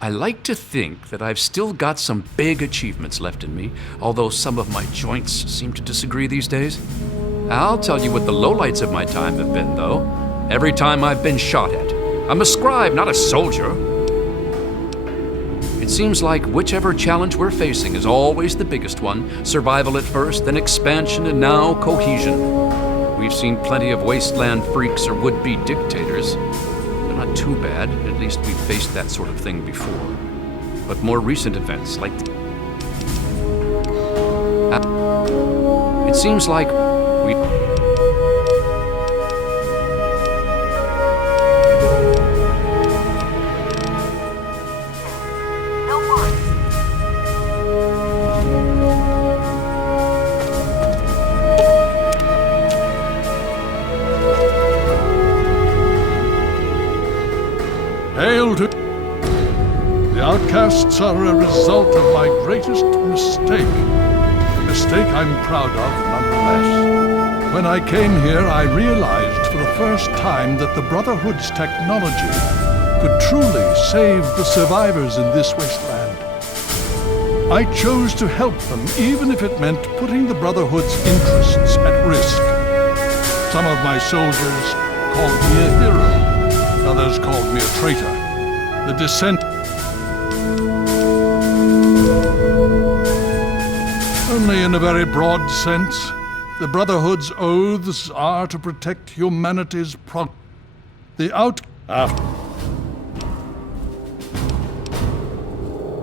I like to think that I've still got some big achievements left in me, although some of my joints seem to disagree these days. I'll tell you what the lowlights of my time have been, though. Every time I've been shot at. I'm a scribe, not a soldier. It seems like whichever challenge we're facing is always the biggest one. Survival at first, then expansion, and now cohesion. We've seen plenty of wasteland freaks or would-be dictators. They're not too bad. At least we've faced that sort of thing before. But more recent events, like... It seems like we... Hail to... The outcasts are a result of my greatest mistake. A mistake I'm proud of, nonetheless. When I came here, I realized for the first time that the Brotherhood's technology could truly save the survivors in this wasteland. I chose to help them, even if it meant putting the Brotherhood's interests at risk. Some of my soldiers called me a hero. Others called me a traitor. The dissent... In a very broad sense, the Brotherhood's oaths are to protect humanity's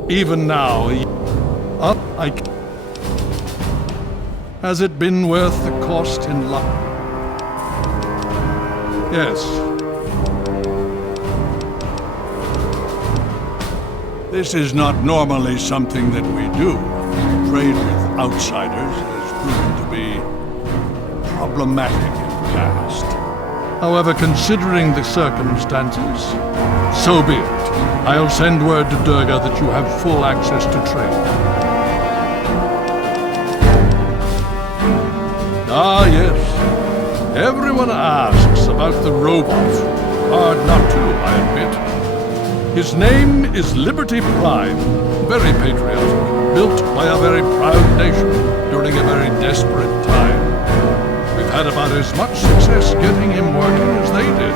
Even now, has it been worth the cost in life? Yes. This is not normally something that we do. Trade with outsiders has proven to be problematic in the past. However, considering the circumstances, so be it. I'll send word to Durga that you have full access to trade. Ah, yes. Everyone asks about the robot. Hard not to, I admit. His name is Liberty Prime. Very patriotic. Built by a very proud nation during a very desperate time. We've had about as much success getting him working as they did.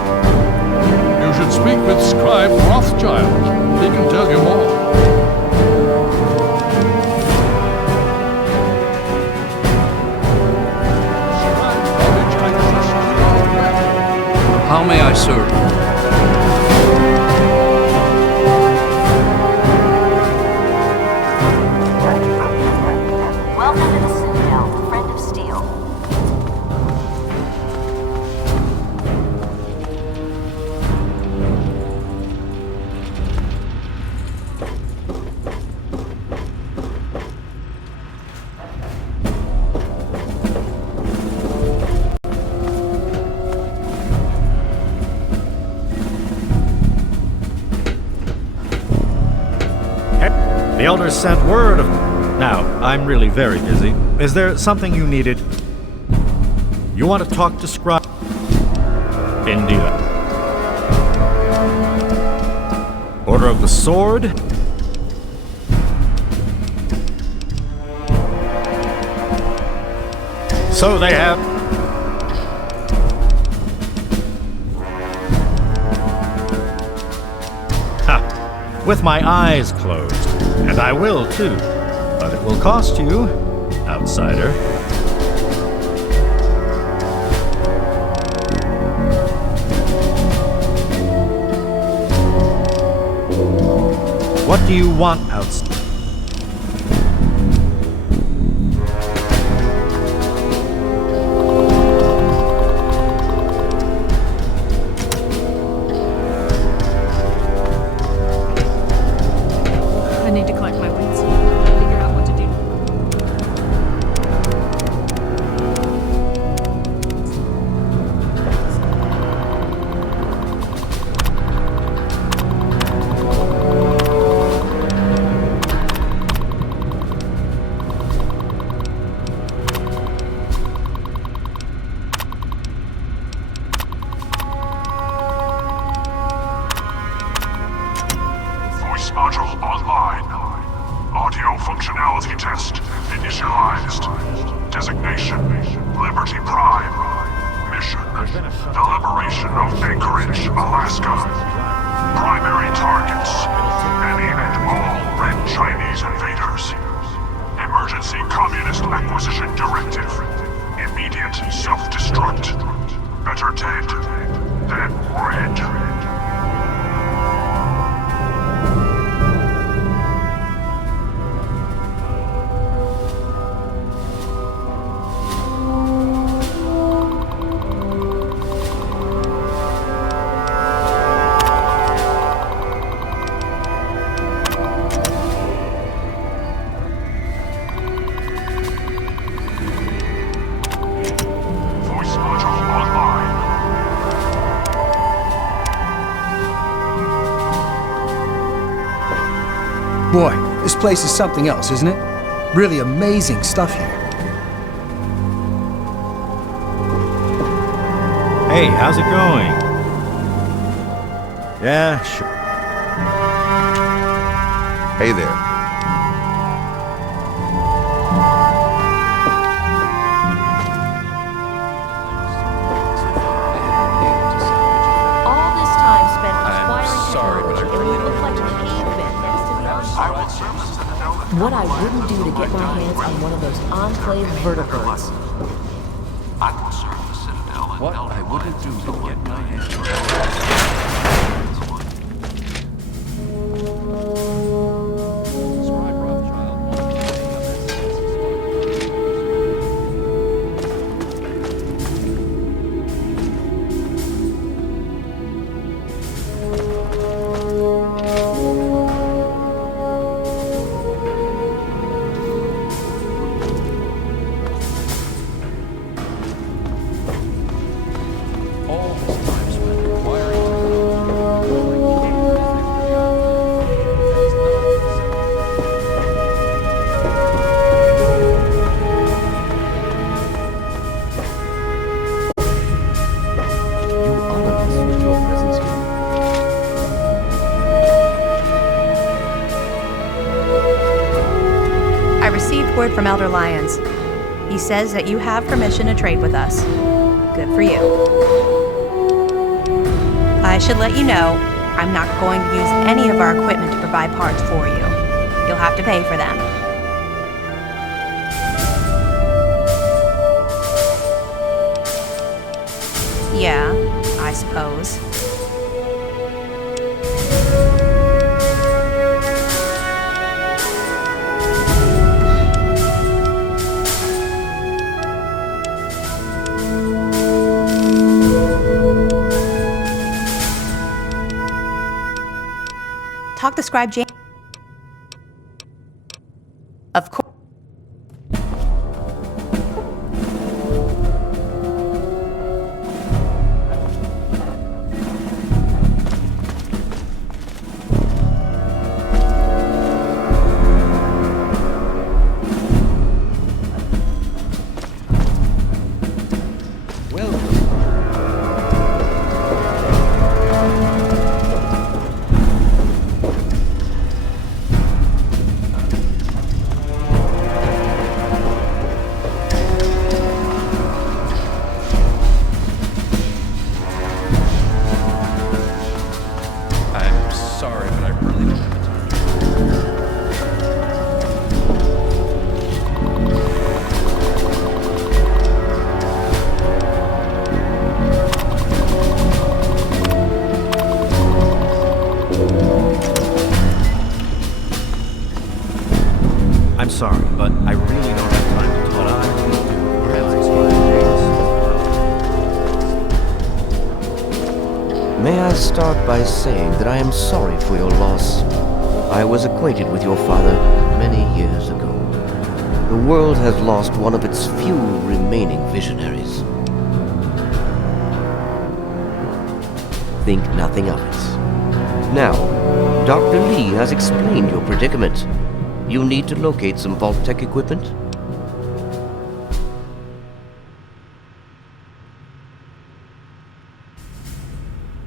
You should speak with Scribe Rothschild. He can tell you more. How may I serve you? Welcome to the Citadel, the friend of Steel. The Elders sent word of... Now, I'm really very busy. Is there something you needed? You want to talk to Scribe? Indeed. Order of the Sword? So they have... Ha! With my eyes closed. And I will, too. But it will cost you, outsider. What do you want, outsider? I need to collect my wits. Figure out what to do. Voice module online. Audio functionality test initialized. Designation, Liberty Prime. Mission, the liberation of Anchorage, Alaska. Primary targets, any and all Red Chinese invaders. Emergency Communist Acquisition Directive. Immediate self-destruct. Better dead than red. Voice module online. Boy, this place is something else, isn't it? Really amazing stuff here. Hey, how's it going? Yeah, sure. Hey there. All this time spent acquiring sorry, but I technology, and really you look like a caveman next to the what I wouldn't do to get my hands on one of those enclave vertebrates. I will serve the Citadel and What I wouldn't do to get my hands word from Elder Lyons. He says that you have permission to trade with us. Good for you. I should let you know, I'm not going to use any of our equipment to provide parts for you. You'll have to pay for them. Yeah, I suppose. Talk to Scribe James. Of course. I'm sorry, but I really don't have time to talk. May I start by saying that I am sorry for your loss. I was acquainted with your father many years ago. The world has lost one of its few remaining visionaries. Think nothing of it. Now, Dr. Lee has explained your predicament. You need to locate some Vault-Tec equipment?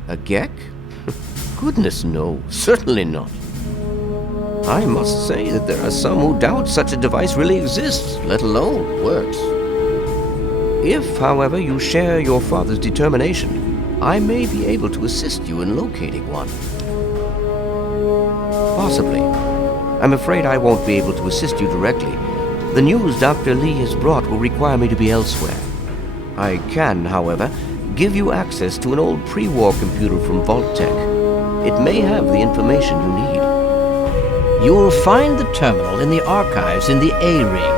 A Gek? Goodness no, certainly not. I must say that there are some who doubt such a device really exists, let alone works. If, however, you share your father's determination, I may be able to assist you in locating one. Possibly. I'm afraid I won't be able to assist you directly. The news Dr. Lee has brought will require me to be elsewhere. I can, however, give you access to an old pre-war computer from Vault-Tec. It may have the information you need. You'll find the terminal in the archives in the A-Ring.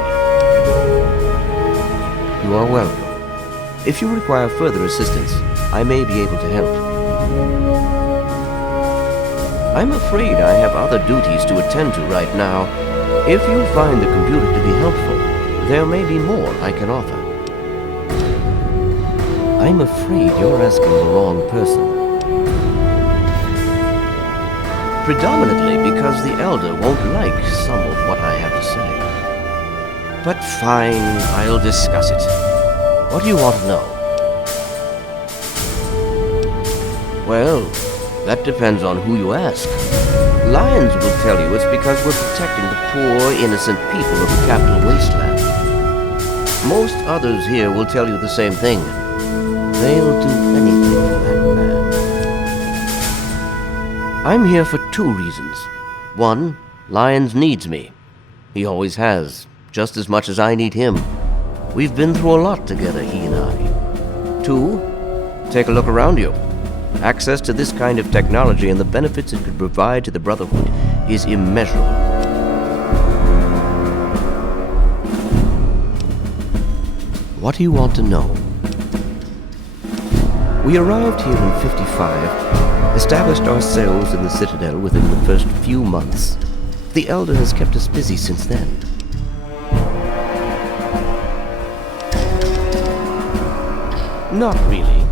You are welcome. If you require further assistance, I may be able to help. I'm afraid I have other duties to attend to right now. If you find the computer to be helpful, there may be more I can offer. I'm afraid you're asking the wrong person. Predominantly because the Elder won't like some of what I have to say. But fine, I'll discuss it. What do you want to know? Well, that depends on who you ask. Lyons will tell you it's because we're protecting the poor, innocent people of the capital wasteland. Most others here will tell you the same thing. They'll do anything for that man. I'm here for two reasons. One, Lyons needs me. He always has, just as much as I need him. We've been through a lot together, he and I. 2, take a look around you. Access to this kind of technology and the benefits it could provide to the Brotherhood is immeasurable. What do you want to know? We arrived here in 55, established ourselves in the Citadel within the first few months. The Elder has kept us busy since then. Not really,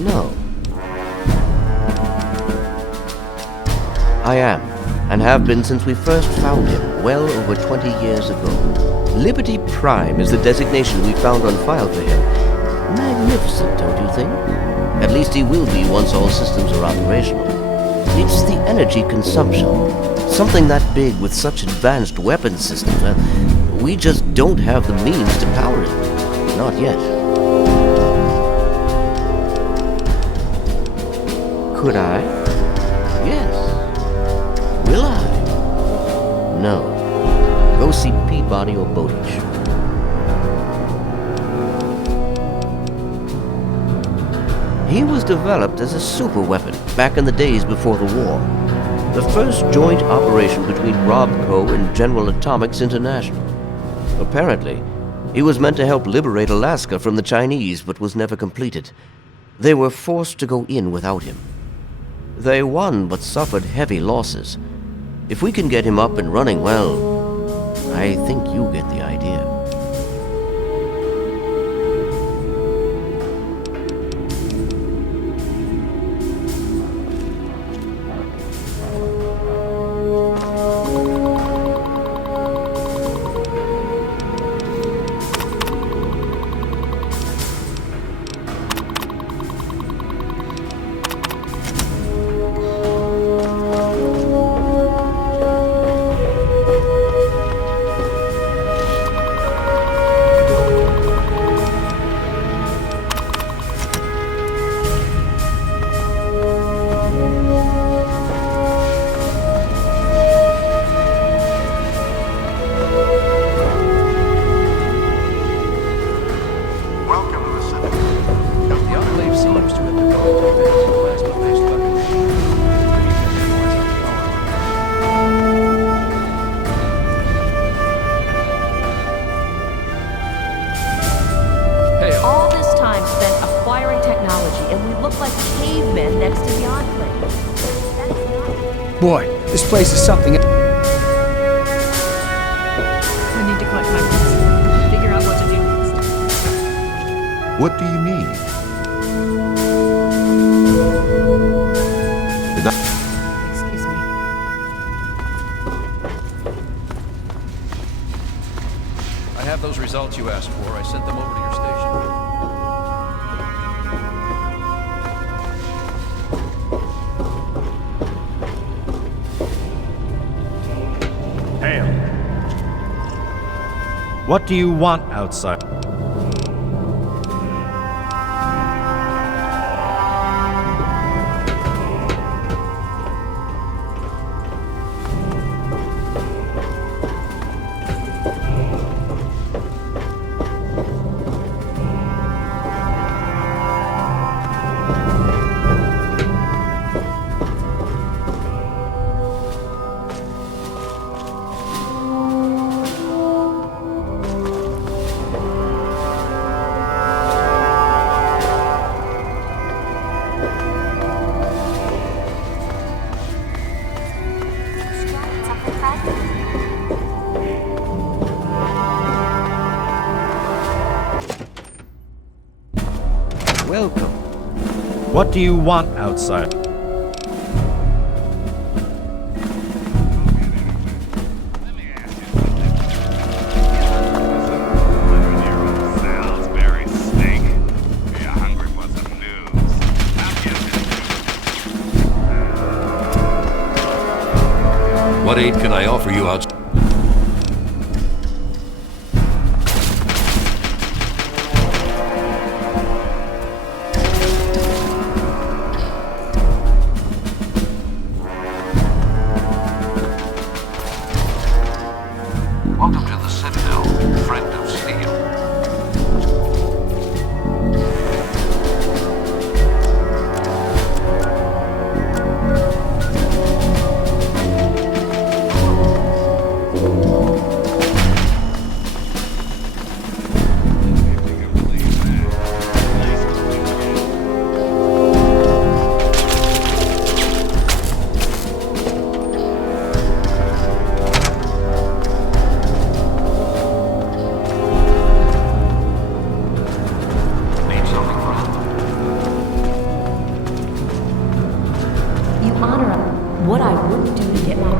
no. I am, and have been since we first found him, well over 20 years ago. Liberty Prime is the designation we found on file for him. Magnificent, don't you think? At least he will be once all systems are operational. It's the energy consumption. Something that big with such advanced weapon systems, we just don't have the means to power it. Not yet. Could I? Yes. Will I? No. Go see Peabody or Bowditch. He was developed as a super weapon back in the days before the war. The first joint operation between RobCo and General Atomics International. Apparently, he was meant to help liberate Alaska from the Chinese, but was never completed. They were forced to go in without him. They won, but suffered heavy losses. If we can get him up and running, well, I think you get the idea. Boy, this place is something. I need to collect my wits. Figure out what to do next. What do you need? Excuse me. I have those results you asked for. I sent them over to your station. What do you want outside? Welcome. What do you want outside? What aid can I offer you outside? Welcome to the Citadel, friend of Steel. You honor what I would do to get my...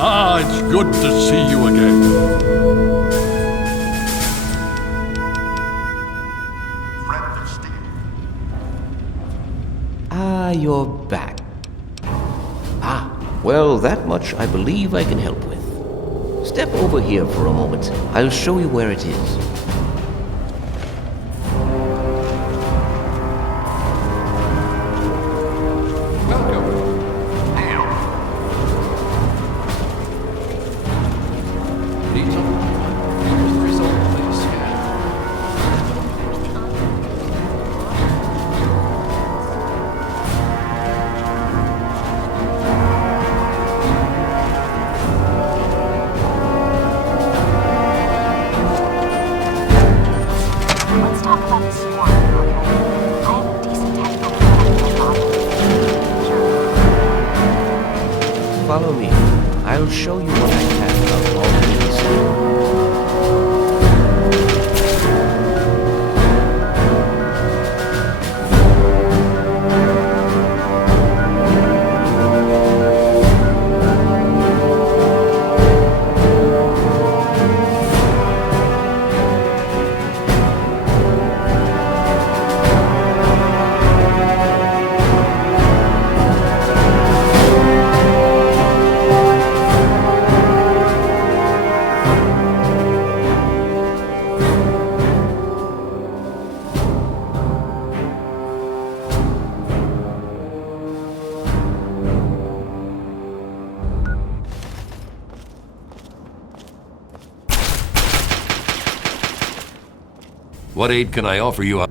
Ah, it's good to see you again. Ah, you're back. Ah, well, that much I believe I can help with. Step over here for a moment. I'll show you where it is. Let's talk about the swarm, okay? I have a decent technical plan. Follow me. I'll show you what I can about all of these. What aid can I offer you?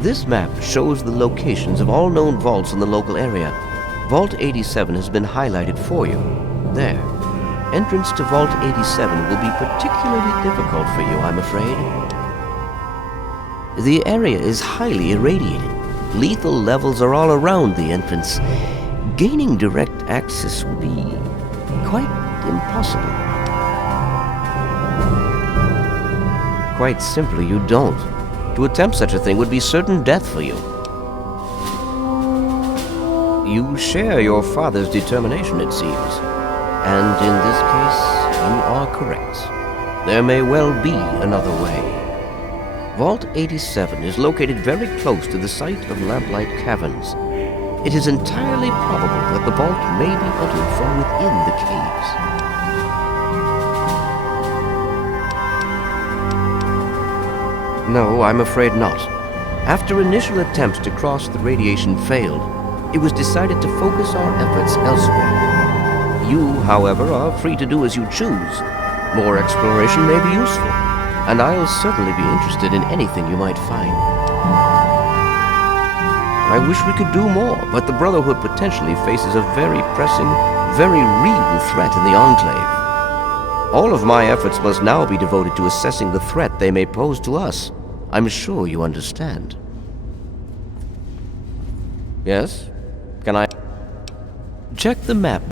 This map shows the locations of all known vaults in the local area. Vault 87 has been highlighted for you. There. Entrance to Vault 87 will be particularly difficult for you, I'm afraid. The area is highly irradiated. Lethal levels are all around the entrance. Gaining direct access will be quite impossible. Quite simply, you don't. To attempt such a thing would be certain death for you. You share your father's determination, it seems. And in this case, you are correct. There may well be another way. Vault 87 is located very close to the site of Lamplight Caverns. It is entirely probable that the vault may be entered from within the caves. No, I'm afraid not. After initial attempts to cross the radiation failed, it was decided to focus our efforts elsewhere. You, however, are free to do as you choose. More exploration may be useful, and I'll certainly be interested in anything you might find. I wish we could do more, but the Brotherhood potentially faces a very pressing, very real threat in the Enclave. All of my efforts must now be devoted to assessing the threat they may pose to us. I'm sure you understand. Yes? Can I... Check the map.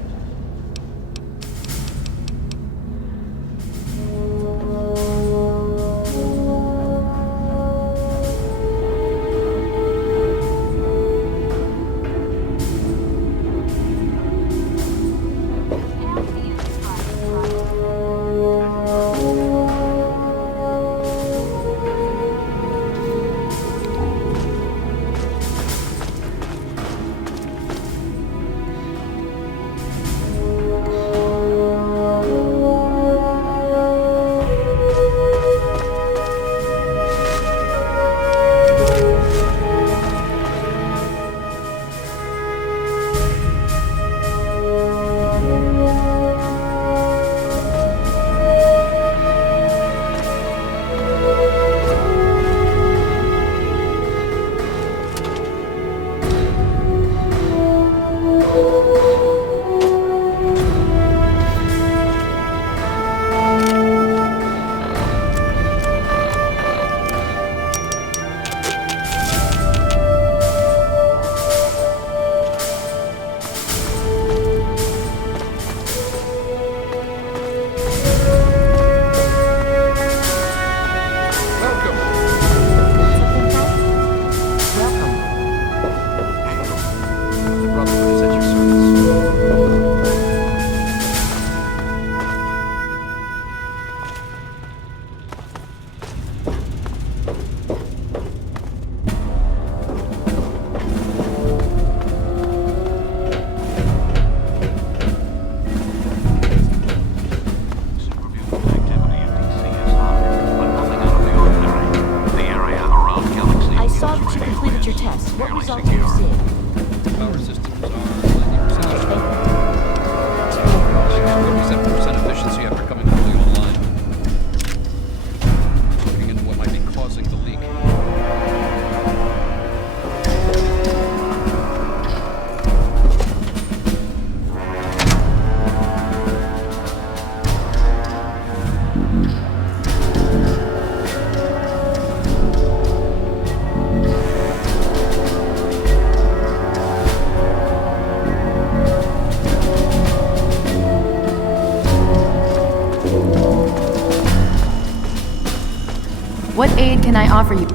What aid can I offer you?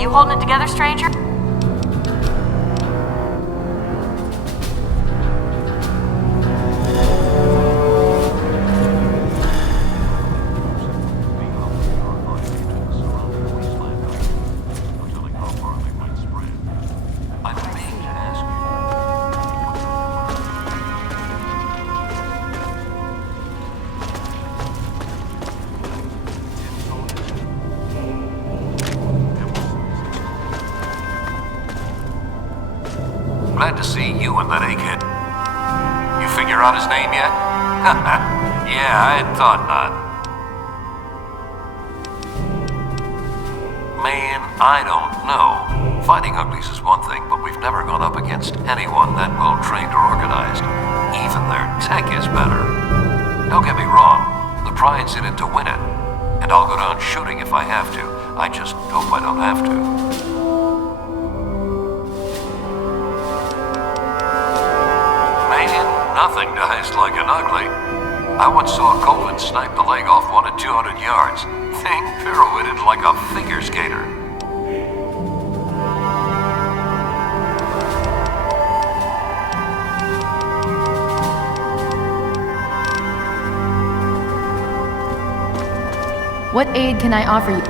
You holding it together, stranger? glad to see you and that egghead. You figure out his name yet? Yeah, I thought not. Man, I don't know. Fighting uglies is one thing, but we've never gone up against anyone that well trained or organized. Even their tech is better. Don't get me wrong, the pride's in it to win it. And I'll go down shooting if I have to. I just hope I don't have to. Man, nothing dies like an ugly. I once saw Colvin snipe the leg off one at 200 yards. Thing pirouetted like a figure skater. What aid can I offer you?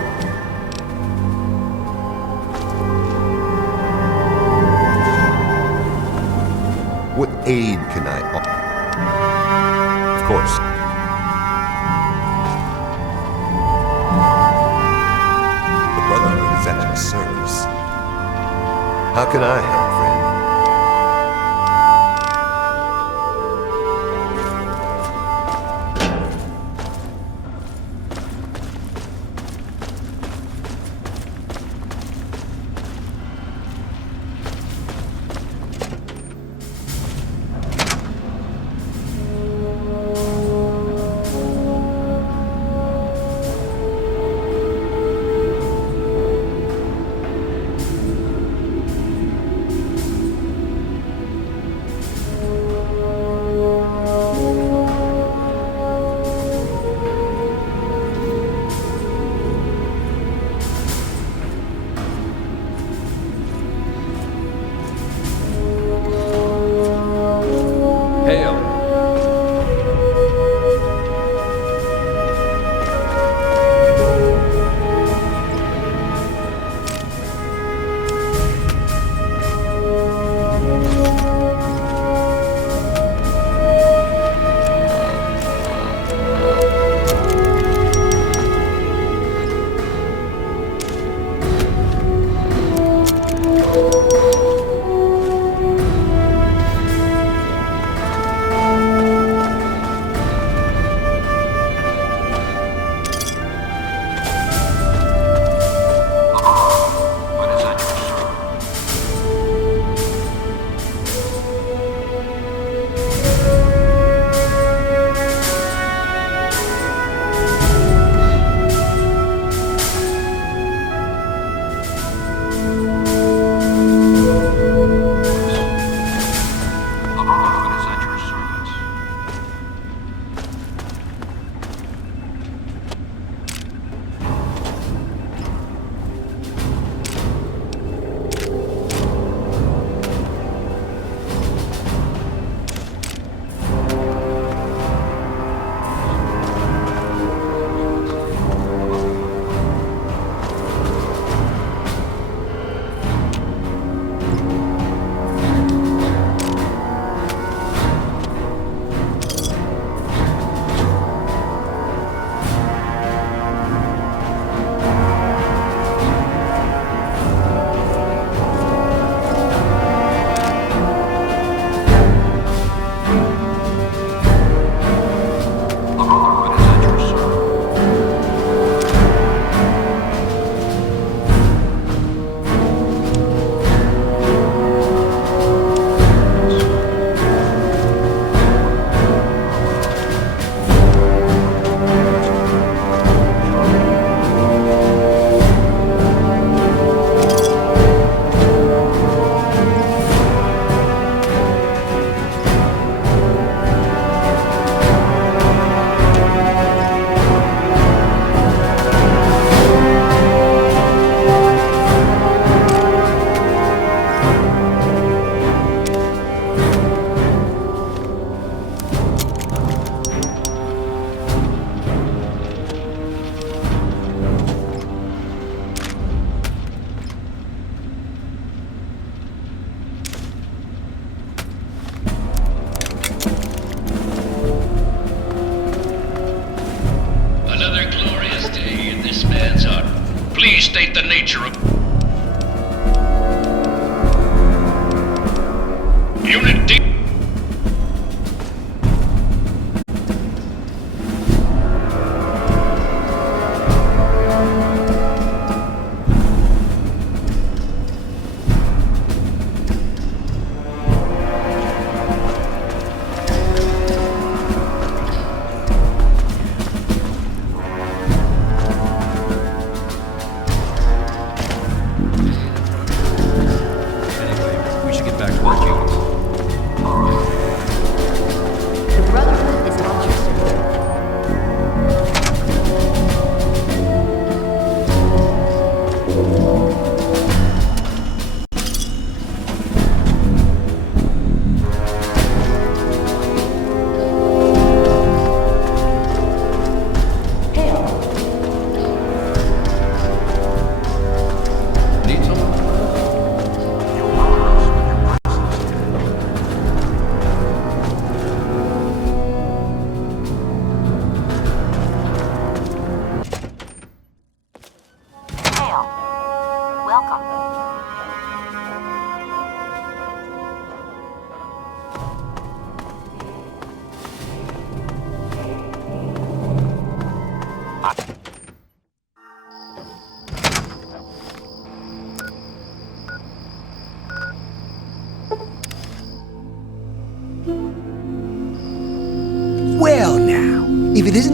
What aid can I offer? Of course. The Brotherhood is at your service. How can I help, friend? Please state the nature of...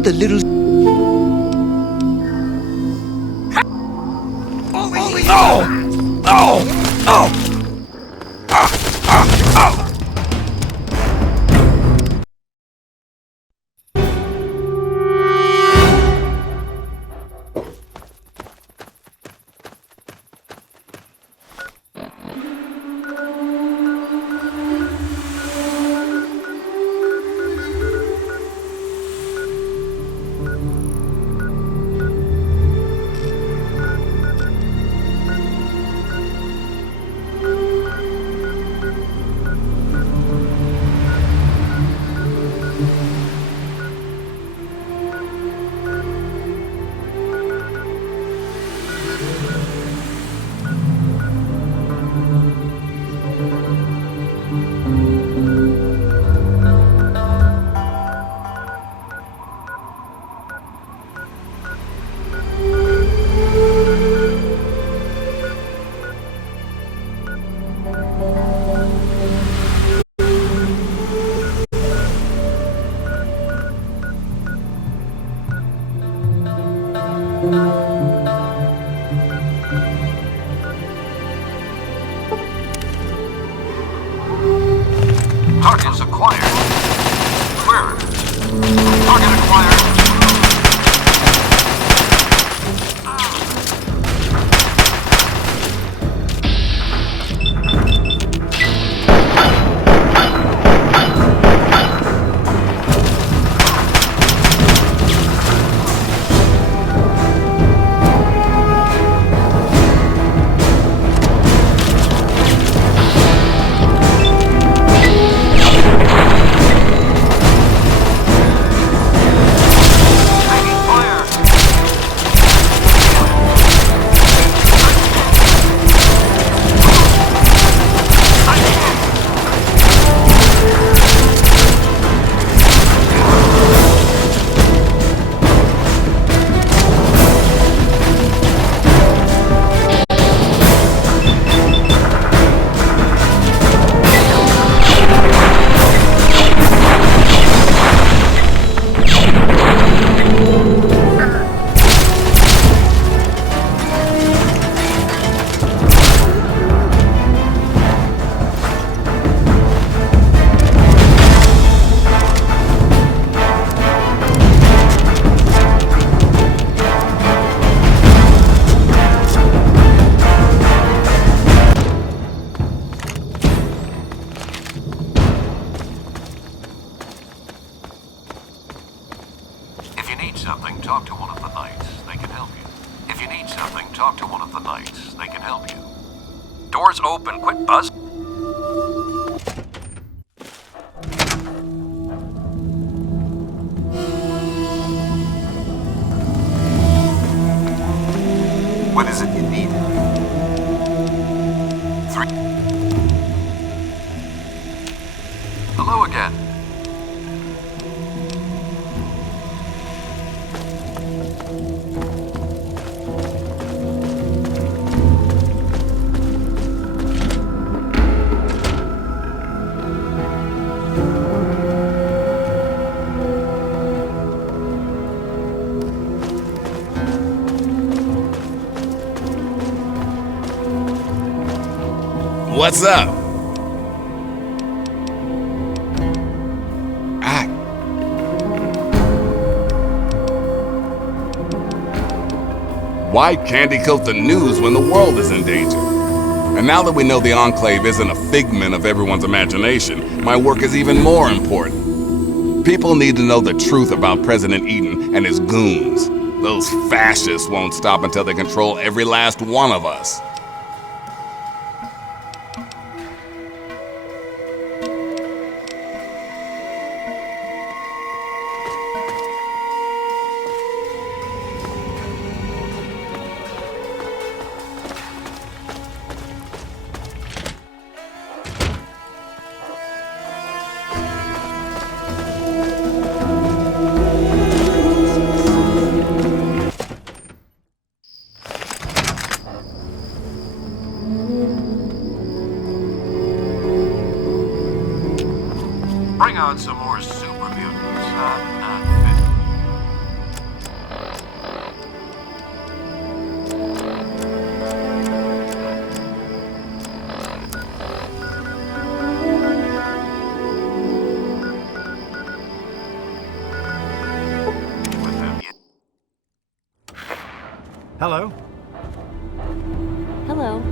Even the little... Oh! Oh! Oh! Targets acquired. Where? Target acquired. something, talk to one of the knights. They can help you. If you need something, talk to one of the knights. They can help you. Doors open. Quit buzzing. What is it you need? Hello again. What's up? Why candy coat the news when the world is in danger? And now that we know the Enclave isn't a figment of everyone's imagination, my work is even more important. People need to know the truth about President Eden and his goons. Those fascists won't stop until they control every last one of us. Hello? Hello.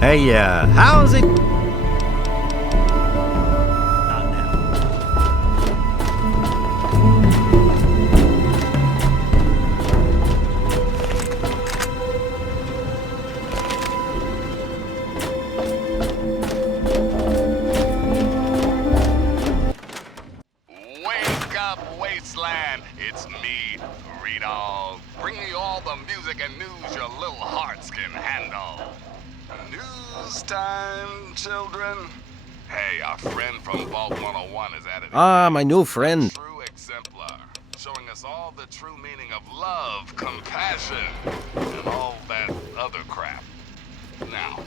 Hey, how's it? Wake up, Wasteland! It's me, Redog. Bring me all the music and news your little hearts can handle. News time, children. Hey, our friend from Vault 101 is at it. My new friend. True exemplar, showing us all the true meaning of love, compassion, and all that other crap. Now,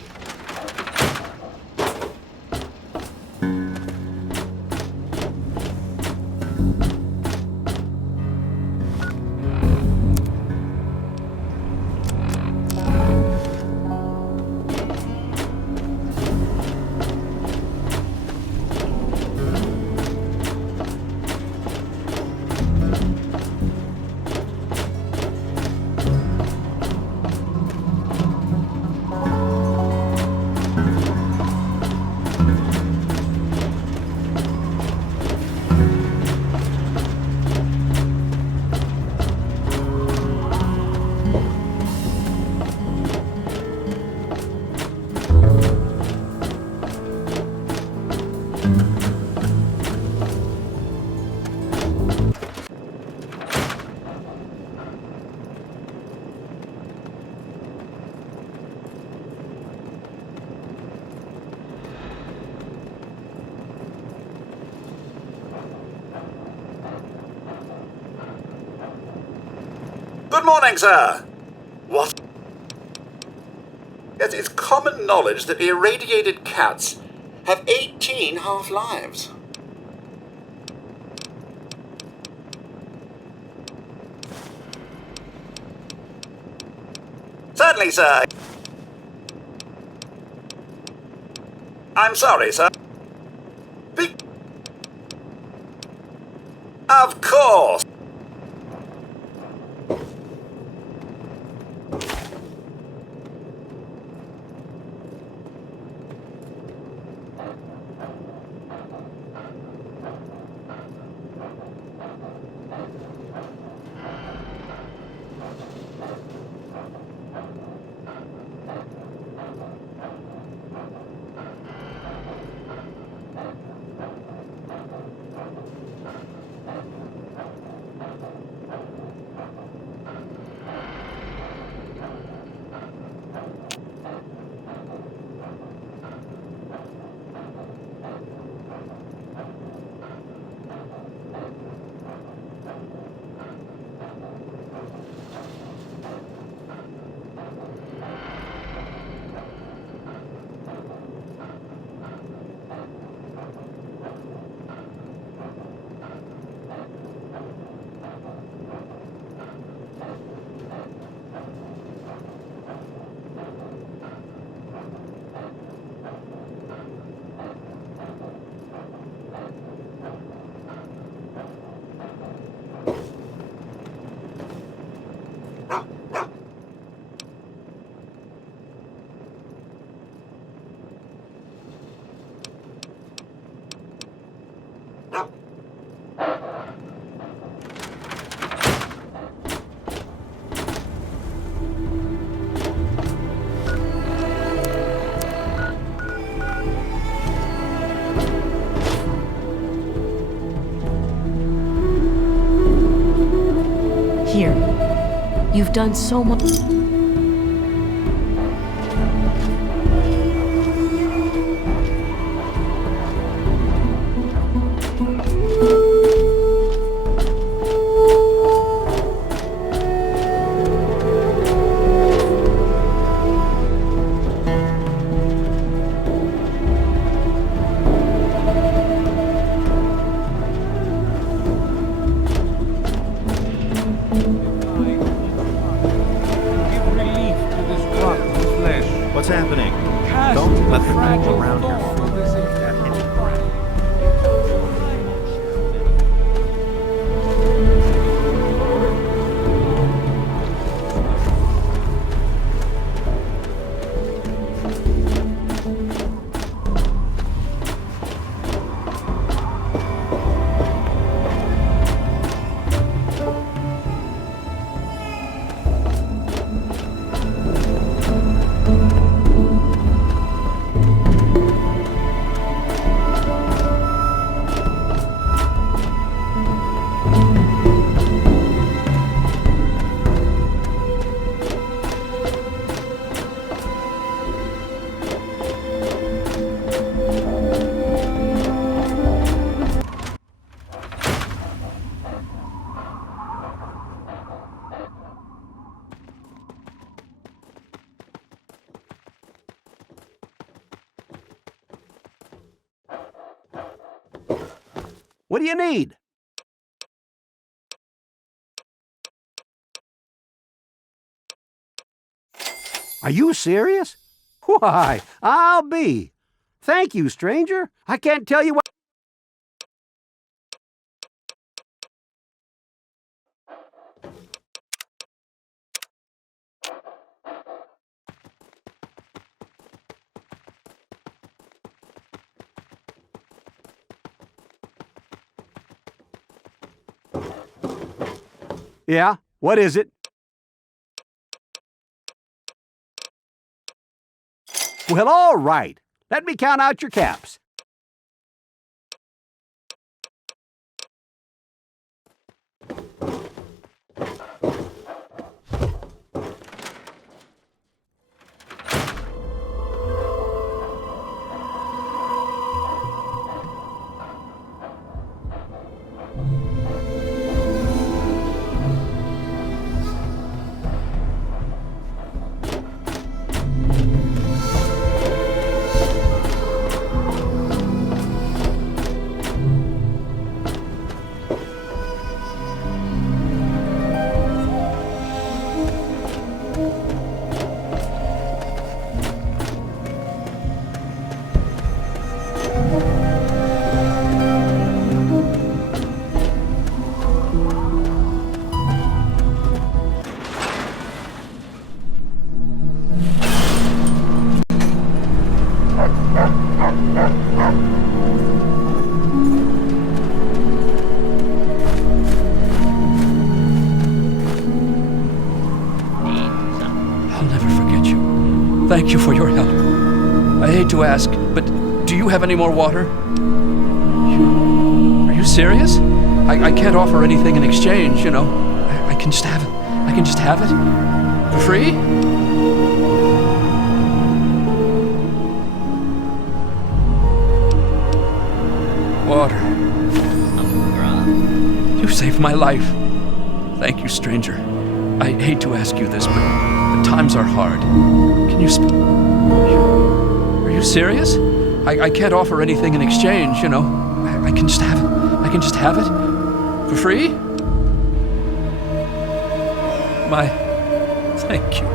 Good morning, sir. What? It is common knowledge that irradiated cats have 18 half-lives. Certainly, sir. I'm sorry, sir. Of course. Here. You've done so much. What's happening? Don't let the people around you. What do you need? Are you serious? Why, I'll be. Thank you, stranger. I can't tell you what... Yeah, what is it? Well, all right. Let me count out your caps. Thank you for your help. I hate to ask, but do you have any more water? Are you serious? I can't offer anything in exchange, you know. I can just have it. I can just have it? For free? Water. You saved my life. Thank you, stranger. I hate to ask you this, but times are hard. Can you Are you serious? I can't offer anything in exchange, you know. I can just have it. I can just have it? For free? Thank you.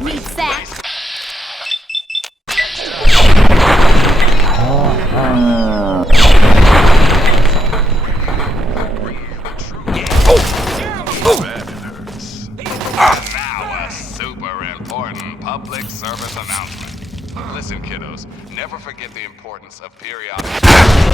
red meat sack! Now a super important public service announcement. Listen, kiddos, never forget the importance of periodic...